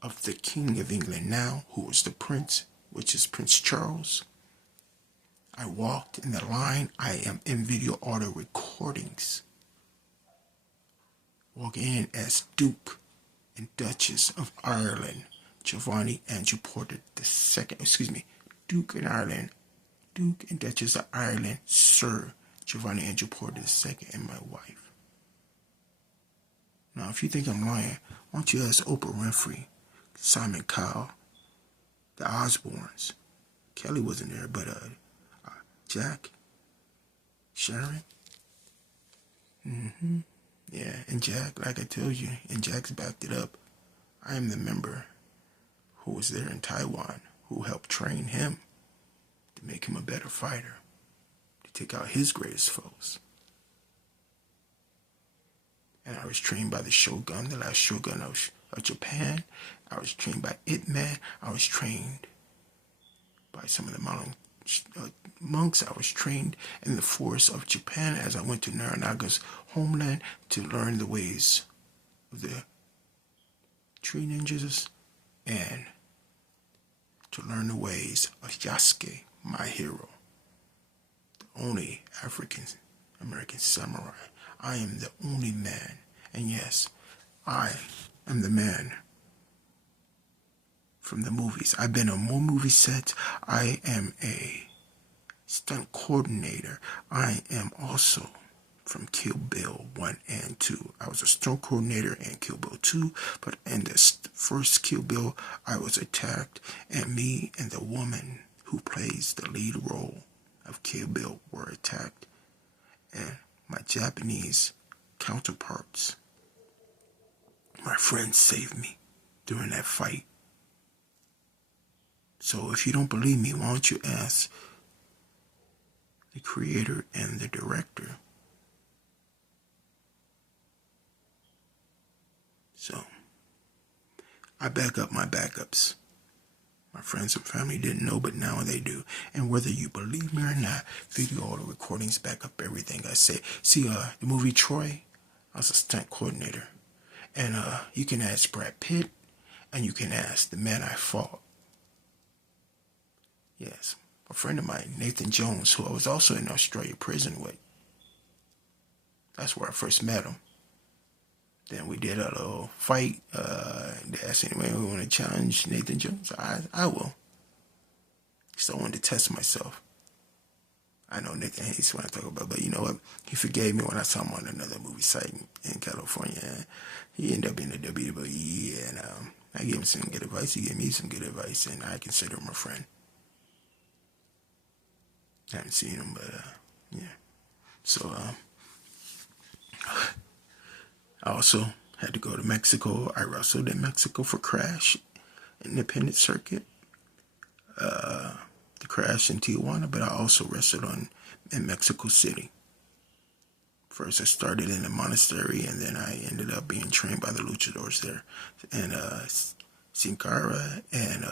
of the King of England now, who was the prince, which is Prince Charles. I walked in the line. I am in video audio recordings. Walking in as Duke and Duchess of Ireland, Jovonie Andrew Porter II. Duke and Ireland, Duke and Duchess of Ireland, Sir Jovonie Andrew Porter II, and my wife. Now, if you think I'm lying, why don't you ask Oprah Winfrey, Simon Cowell, the Osbournes. Kelly wasn't there, but Jack, Sharon. Yeah, and Jack, like I told you, and Jack's backed it up. I am the member who was there in Taiwan, who helped train him to make him a better fighter, to take out his greatest foes. And I was trained by the Shogun, the last Shogun of Japan. I was trained by Ip Man. I was trained by some of the monks. I was trained in the forest of Japan as I went to Norinaga's homeland to learn the ways of the tree ninjas and to learn the ways of Yasuke, my hero, the only African-American samurai. I am the only man, and yes, I am the man from the movies. I've been on more movie sets. I am a stunt coordinator. I am also from Kill Bill 1 and 2. I was a stunt coordinator in Kill Bill 2, but in the first Kill Bill, I was attacked, and me and the woman who plays the lead role of Kill Bill were attacked, and my Japanese counterparts, my friends, saved me during that fight. So if you don't believe me, why don't you ask the creator and the director? So I back up my backups. My friends and family didn't know, but now they do. And whether you believe me or not, video audio recordings back up everything I say. See, the movie Troy, I was a stunt coordinator. And you can ask Brad Pitt, and you can ask the man I fought. Yes, a friend of mine, Nathan Jones, who I was also in Australia prison with. That's where I first met him. Then we did a little fight. They asked anyway, we want to challenge Nathan Jones. I will. So I wanted to test myself. I know Nathan hates when I talk about, but you know what? He forgave me when I saw him on another movie site in California. He ended up in the WWE, and I gave him some good advice. He gave me some good advice, and I consider him a friend. I haven't seen him, but yeah. So I also had to go to Mexico. I wrestled in Mexico for Crash Independent Circuit. The Crash in Tijuana, but I also wrestled in Mexico City. First, I started in a monastery, and then I ended up being trained by the luchadors there. And Sin Cara and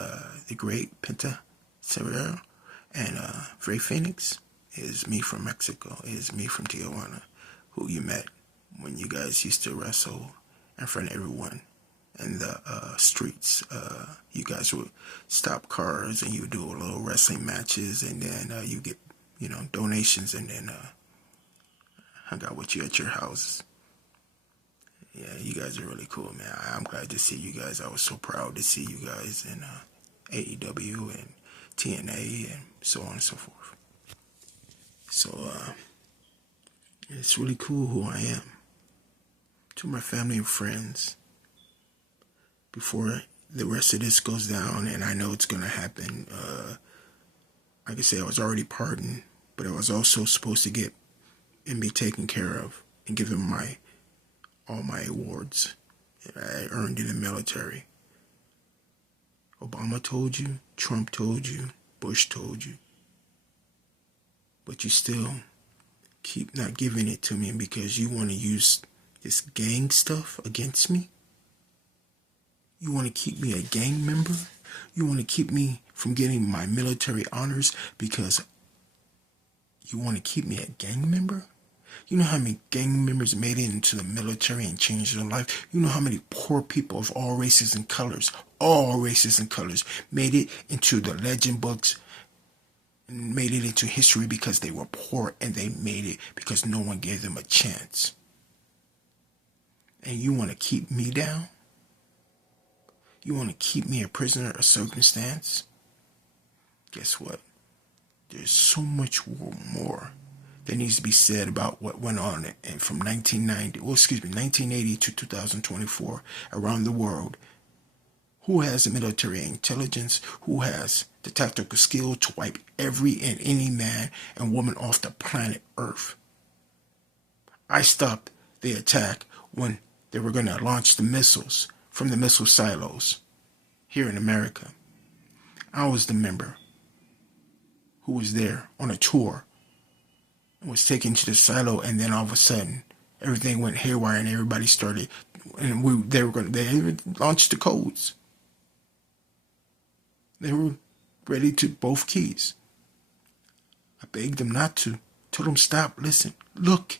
the Great Penta Severo and Rey Phoenix is me from Mexico, is me from Tijuana, who you met when you guys used to wrestle in front of everyone in the streets. You guys would stop cars and you would do a little wrestling matches, and then you get, donations, and then hung out with you at your house. Yeah, you guys are really cool, man. I'm glad to see you guys. I was so proud to see you guys in AEW and TNA and so on and so forth. So it's really cool who I am. To my family and friends, before the rest of this goes down, and I know it's going to happen, like I say, I was already pardoned, but I was also supposed to get and be taken care of and given all my awards that I earned in the military. Obama told you, Trump told you, Bush told you, but you still keep not giving it to me because you want to use this gang stuff against me. You want to keep me a gang member? You want to keep me from getting my military honors because you want to keep me a gang member? You know how many gang members made it into the military and changed their life? You know how many poor people of all races and colors, made it into the legend books and made it into history because they were poor, and they made it because no one gave them a chance. And you want to keep me down? You want to keep me a prisoner of circumstance? Guess what? There's so much more that needs to be said about what went on from 1980 to 2024 around the world. Who has the military intelligence? Who has the tactical skill to wipe every and any man and woman off the planet Earth? I stopped the attack when they were going to launch the missiles from the missile silos here in America. I was the member who was there on a tour and was taken to the silo, and then all of a sudden everything went haywire and everybody started, and they launched the codes. They were ready to both keys. I begged them not to. Told them stop, listen, look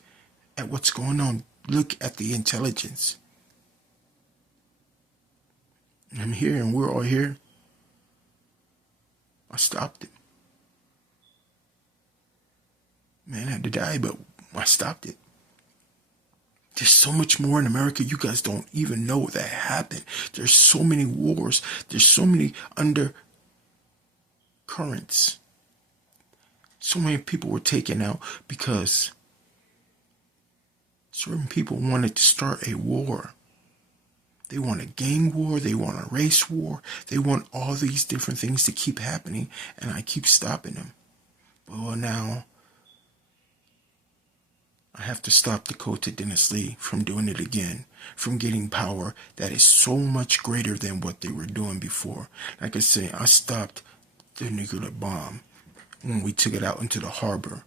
at what's going on. Look at the intelligence. I'm here and we're all here. I stopped it. Man, I had to die, but I stopped it. There's so much more in America you guys don't even know that happened. There's so many wars. There's so many undercurrents. So many people were taken out because certain people wanted to start a war. They want a gang war. They want a race war. They want all these different things to keep happening, and I keep stopping them. Well, now I have to stop Dakota Dynasty from doing it again, from getting power that is so much greater than what they were doing before. Like I say, I stopped the nuclear bomb when we took it out into the harbor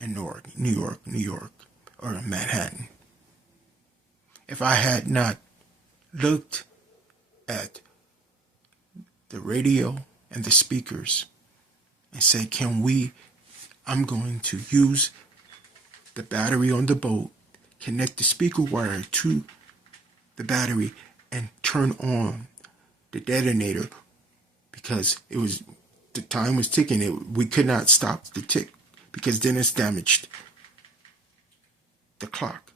in New York, or in Manhattan. If I had not looked at the radio and the speakers and said, I'm going to use the battery on the boat, connect the speaker wire to the battery, and turn on the detonator, because the time was ticking. We could not stop the tick because Dennis damaged the clock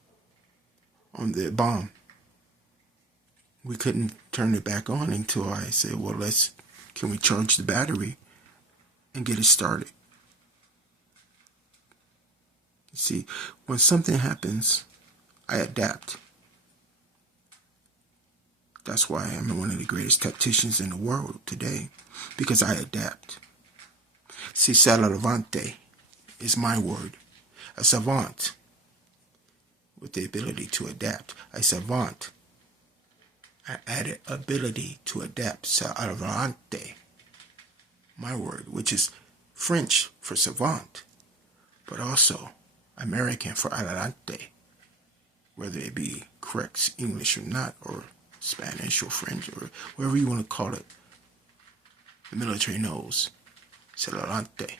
on the bomb. We couldn't turn it back on until I said, well, can we charge the battery and get it started? You see, when something happens, I adapt. That's why I'm one of the greatest tacticians in the world today, because I adapt. See, salvante is my word. A savant with the ability to adapt. A savant. I added ability to adapt. Salvante, my word, which is French for savant, but also American for adelante, whether it be correct English or not, or Spanish or French, or whatever you want to call it. The military knows. Salvante.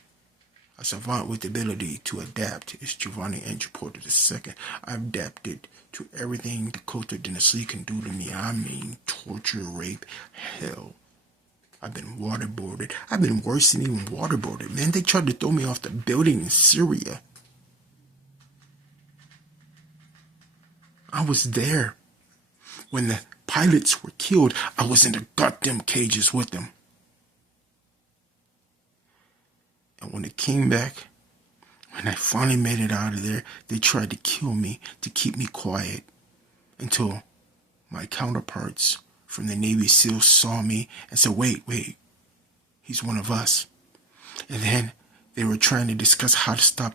A savant with the ability to adapt is Jovonie Andrew Porter II. I've adapted to everything Dakota Dynasty can do to me. I mean, torture, rape, hell. I've been waterboarded. I've been worse than even waterboarded. Man, they tried to throw me off the building in Syria. I was there. When the pilots were killed, I was in the goddamn cages with them. And when it came back, when I finally made it out of there, they tried to kill me to keep me quiet until my counterparts from the Navy SEALs saw me and said, wait, he's one of us. And then they were trying to discuss how to stop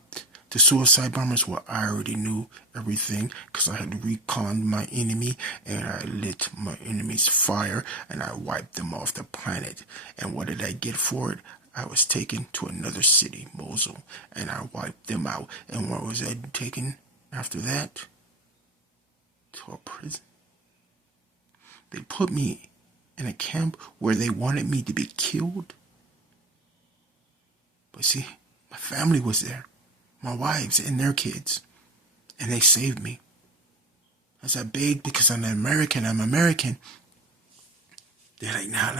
the suicide bombers. Well, I already knew everything because I had reconned my enemy and I lit my enemy's fire and I wiped them off the planet. And what did I get for it? I was taken to another city, Mosul, and I wiped them out. And where was I taken after that? To a prison. They put me in a camp where they wanted me to be killed. But see, my family was there, my wives and their kids, and they saved me. As I begged because I'm American, they're like, nah,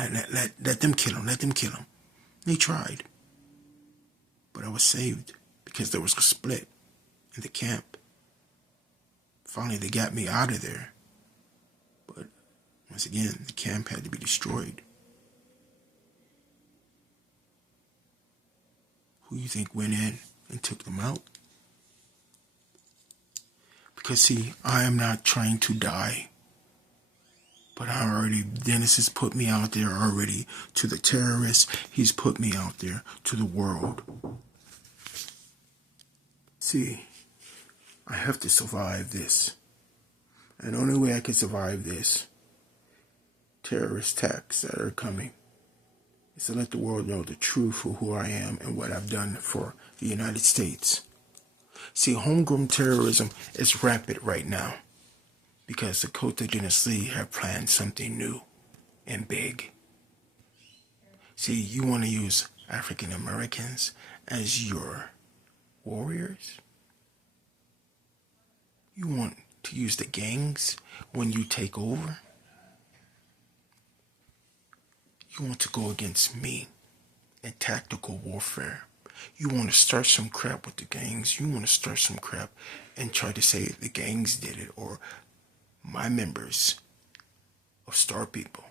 let them kill him, let them kill him. They tried, but I was saved because there was a split in the camp. Finally, they got me out of there. But once again, the camp had to be destroyed. Who you think went in and took them out? Because see, I am not trying to die. But Dennis has put me out there already to the terrorists. He's put me out there to the world. See, I have to survive this. And the only way I can survive this terrorist attacks that are coming is to let the world know the truth of who I am and what I've done for the United States. See, homegrown terrorism is rampant right now, because the Dakota Dynasty have planned something new and big. See, you want to use African Americans as your warriors? You want to use the gangs when you take over? You want to go against me in tactical warfare? You want to start some crap with the gangs? You want to start some crap and try to say the gangs did it, or my members of Star People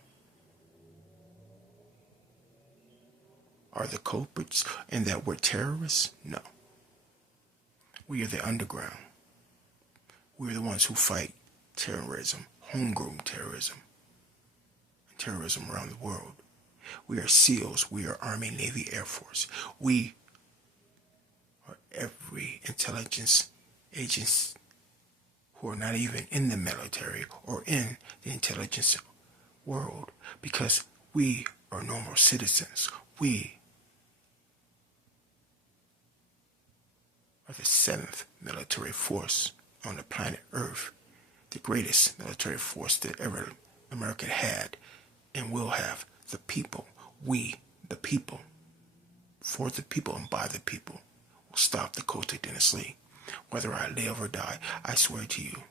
are the culprits and that we're terrorists? No. We are the underground. We're the ones who fight terrorism, homegrown terrorism, and terrorism around the world. We are SEALs. We are Army, Navy, Air Force. We are every intelligence agency who are not even in the military or in the intelligence world, because we are normal citizens. We are the 7th military force on the planet Earth, the greatest military force that ever America had and will have. The people, we, the people, for the people and by the people, will stop the Dakota Dynasty. Whether I live or die, I swear to you,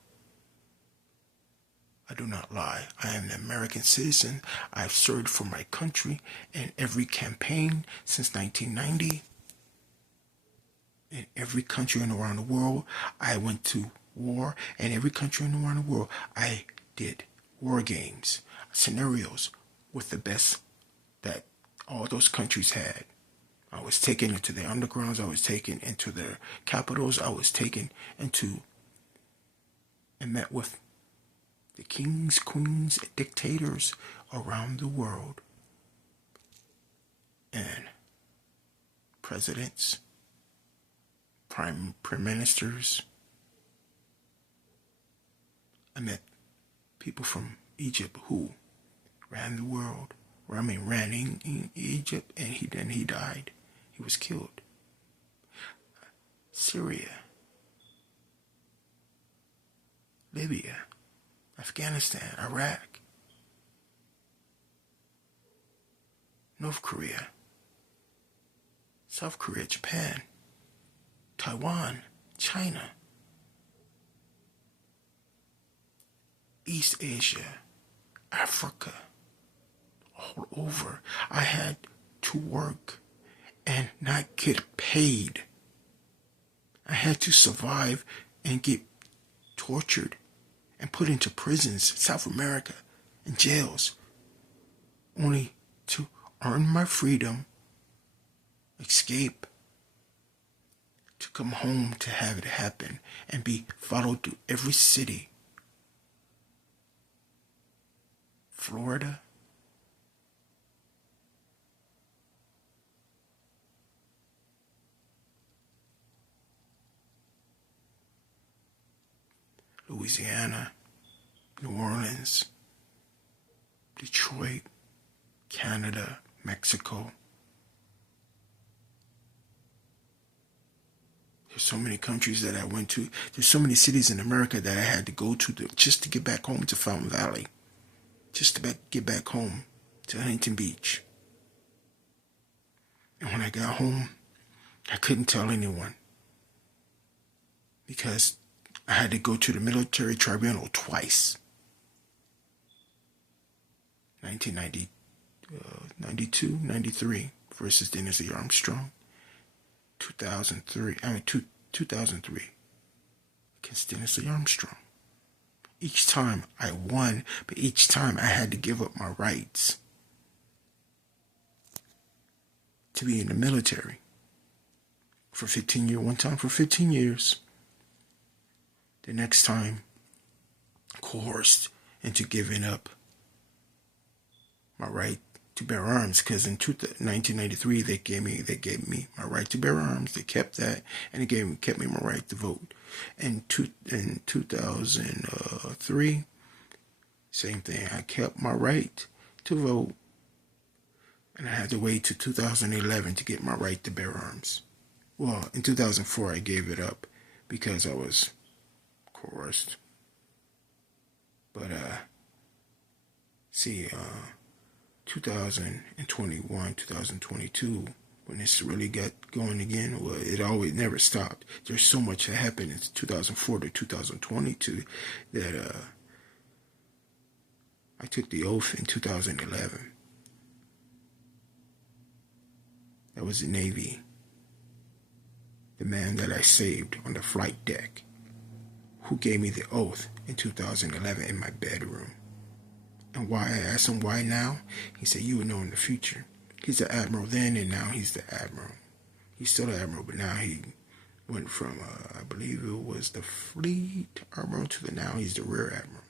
I do not lie. I am an American citizen. I've served for my country in every campaign since 1990. In every country and around the world, I went to war. In every country and around the world, I did war games, scenarios with the best that all those countries had. I was taken into the undergrounds. I was taken into their capitals. I was taken into and met with the kings, queens, and dictators around the world, and presidents, prime ministers. I met people from Egypt who ran the world. Ran in Egypt, and he died. He was killed. Syria, Libya, Afghanistan, Iraq, North Korea, South Korea, Japan, Taiwan, China, East Asia, Africa, all over. I had to work and not get paid. I had to survive and get tortured and put into prisons, South America, and jails, only to earn my freedom, escape, to come home to have it happen, and be followed to every city. Florida, Louisiana, New Orleans, Detroit, Canada, Mexico. There's so many countries that I went to. There's so many cities in America that I had to go to just to get back home to Fountain Valley. Just to get back home to Huntington Beach. And when I got home, I couldn't tell anyone, because I had to go to the military tribunal twice. 1992, 93 versus Dennis E. Armstrong. 2003 against Dennis E. Armstrong. Each time I won, but each time I had to give up my rights to be in the military for 15 years. One time for 15 years. The next time, coerced into giving up my right to bear arms, because in 1993 they gave me my right to bear arms. They kept that, and they kept me my right to vote. In 2003, same thing. I kept my right to vote, and I had to wait till 2011 to get my right to bear arms. Well, in 2004 I gave it up because I was coerced. But 2021, 2022, when this really got going again, well, it always never stopped. There's so much that happened in 2004 to 2022 that I took the oath in 2011. That was the Navy. The man that I saved on the flight deck, who gave me the oath in 2011 in my bedroom. And why? I asked him why now. He said, you would know in the future. He's the admiral then, and now he's the admiral. He's still the admiral, but now he went from, I believe it was the fleet admiral to now he's the rear admiral.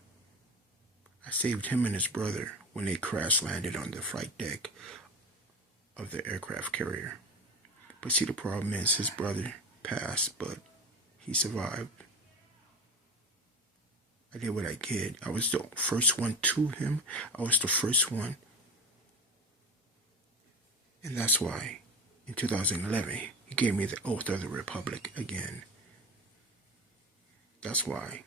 I saved him and his brother when they crash landed on the flight deck of the aircraft carrier. But see, the problem is his brother passed, but he survived. I did what I did. I was the first one to him. I was the first one. And that's why in 2011, he gave me the oath of the Republic again. That's why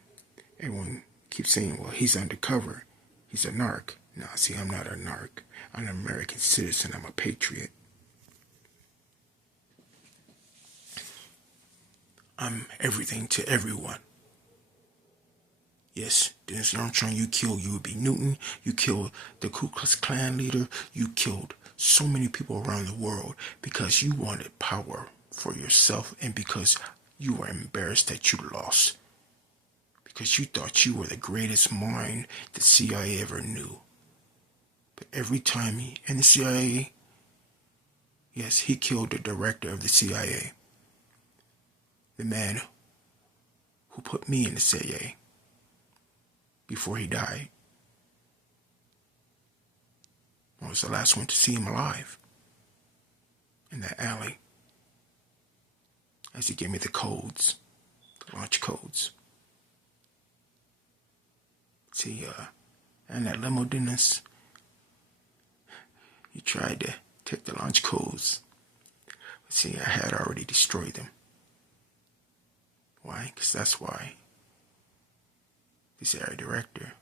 everyone keeps saying, well, he's undercover. He's a narc. No, see, I'm not a narc. I'm an American citizen. I'm a patriot. I'm everything to everyone. Yes, Dennis Armstrong, you killed U.B. Newton, you killed the Ku Klux Klan leader, you killed so many people around the world because you wanted power for yourself and because you were embarrassed that you lost. Because you thought you were the greatest mind the CIA ever knew. But every time he, and the CIA, yes, he killed the director of the CIA. The man who put me in the CIA before he died. I was the last one to see him alive in that alley as he gave me the codes, the launch codes. See, and that limo Dennis, he tried to take the launch codes. But see, I had already destroyed them. Why? Because that's why this area director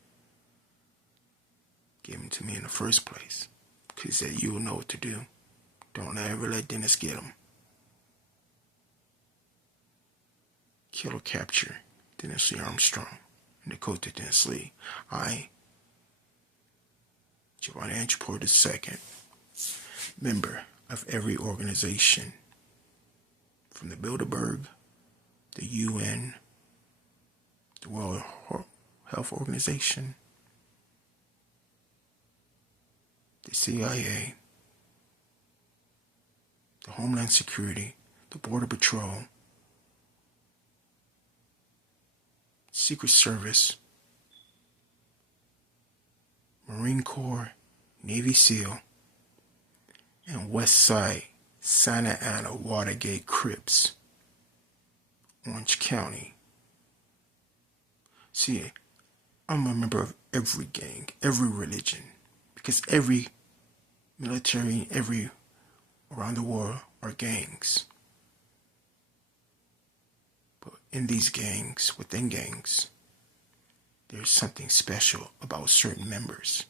gave them to me in the first place. Because he said, you'll know what to do. Don't ever let Dennis get them. Kill or capture Dennis Lee Armstrong and Dakota Dennis Lee. I, Jovonie Andrew Porter II, member of every organization, from the Bilderberg, the UN, the World Health Organization, the CIA, the Homeland Security, the Border Patrol, Secret Service, Marine Corps, Navy SEAL, and West Side, Santa Ana, Watergate, Crips, Orange County. See, I'm a member of every gang, every religion, because every military, every around the world are gangs. But in these gangs, within gangs, there's something special about certain members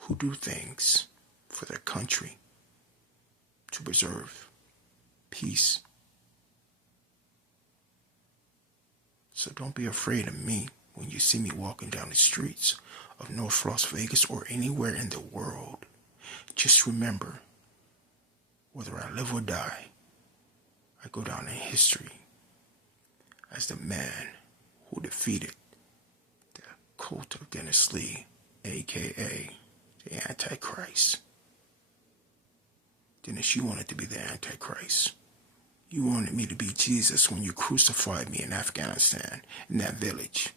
who do things for their country to preserve peace. So don't be afraid of me when you see me walking down the streets of North Las Vegas or anywhere in the world. Just remember, whether I live or die, I go down in history as the man who defeated the cult of Dennis Lee, a.k.a. the Antichrist. Dennis, you wanted to be the Antichrist. You wanted me to be Jesus when you crucified me in Afghanistan, in that village.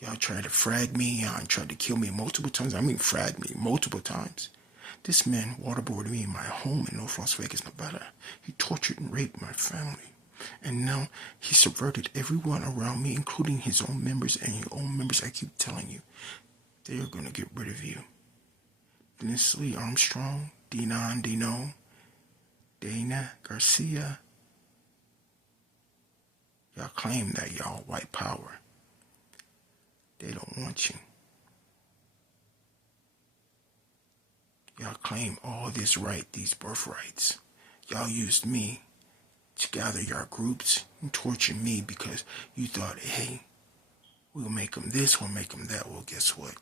Y'all tried to frag me. Y'all tried to kill me multiple times. I mean, frag me multiple times. This man waterboarded me in my home in North Las Vegas, Nevada. He tortured and raped my family. And now he subverted everyone around me, including his own members and your own members. I keep telling you, they're going to get rid of you. Dennis Lee Armstrong, Dino, Dana Garcia. Y'all claim that y'all white power. They don't want you. Y'all claim all this right, these birthrights. Y'all used me to gather your groups and torture me because you thought, hey, we'll make them this, we'll make them that. Well, guess what?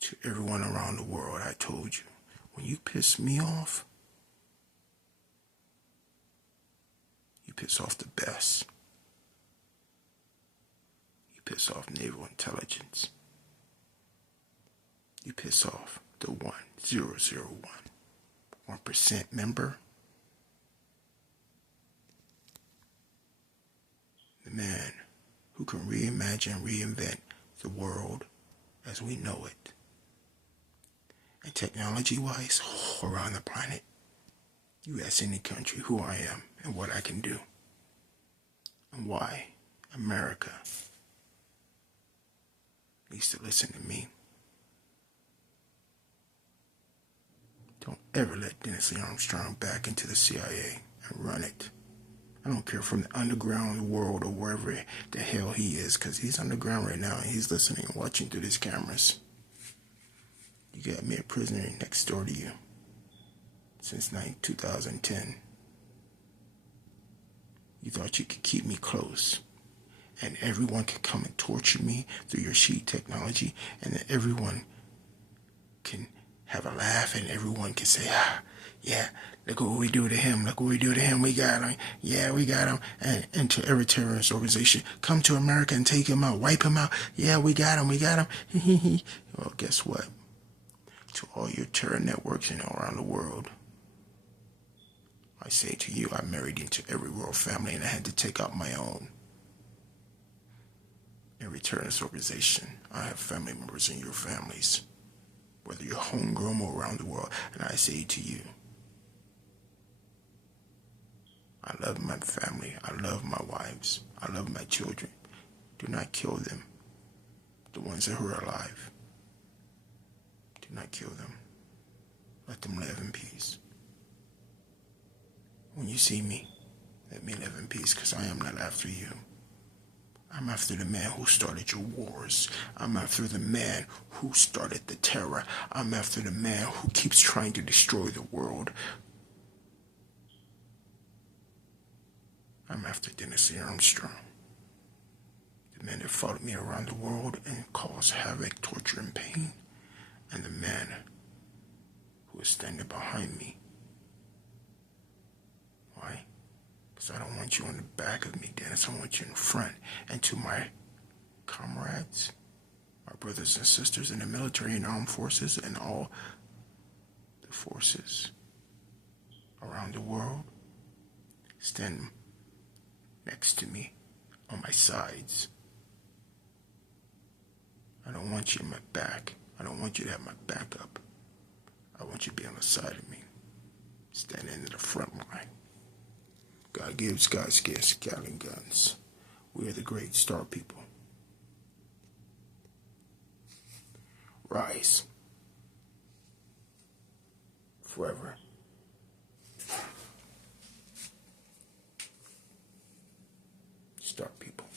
To everyone around the world, I told you, when you piss me off, you piss off the best. You piss off naval intelligence. You piss off the 1001, 1% member. The man who can reimagine, reinvent the world as we know it. And technology-wise, around the planet, you ask any country who I am and what I can do. And why America needs to listen to me. Don't ever let Dennis Lee Armstrong back into the CIA and run it. I don't care from the underground world or wherever the hell he is, because he's underground right now and he's listening and watching through these cameras. You got me a prisoner next door to you since 2010. You thought you could keep me close, and everyone can come and torture me through your sheet technology, and then everyone can have a laugh, and everyone can say, yeah, look what we do to him, look what we do to him, we got him, yeah, we got him, and to every terrorist organization, come to America and take him out, wipe him out, yeah, we got him, Well, guess what? To all your terror networks around the world, I say to you, I married into every royal family, and I had to take out my own. Every terrorist organization, I have family members in your families, whether you're homegrown or around the world, and I say to you, I love my family, I love my wives, I love my children. Do not kill them, the ones who are alive. Do not kill them. Let them live in peace. When you see me, let me live in peace, because I am not after you. I'm after the man who started your wars. I'm after the man who started the terror. I'm after the man who keeps trying to destroy the world. I'm after Dennis Armstrong, the man that followed me around the world and caused havoc, torture, and pain, and the man who is standing behind me. Why? Because I don't want you on the back of me, Dennis. I want you in front. And to my comrades, my brothers and sisters in the military and armed forces and all the forces around the world, stand next to me, on my sides. I don't want you in my back. I don't want you to have my back up. I want you to be on the side of me, standing in the front line. God gives, God gets Gatling guns. We are the great star people. Rise. Forever. Star people.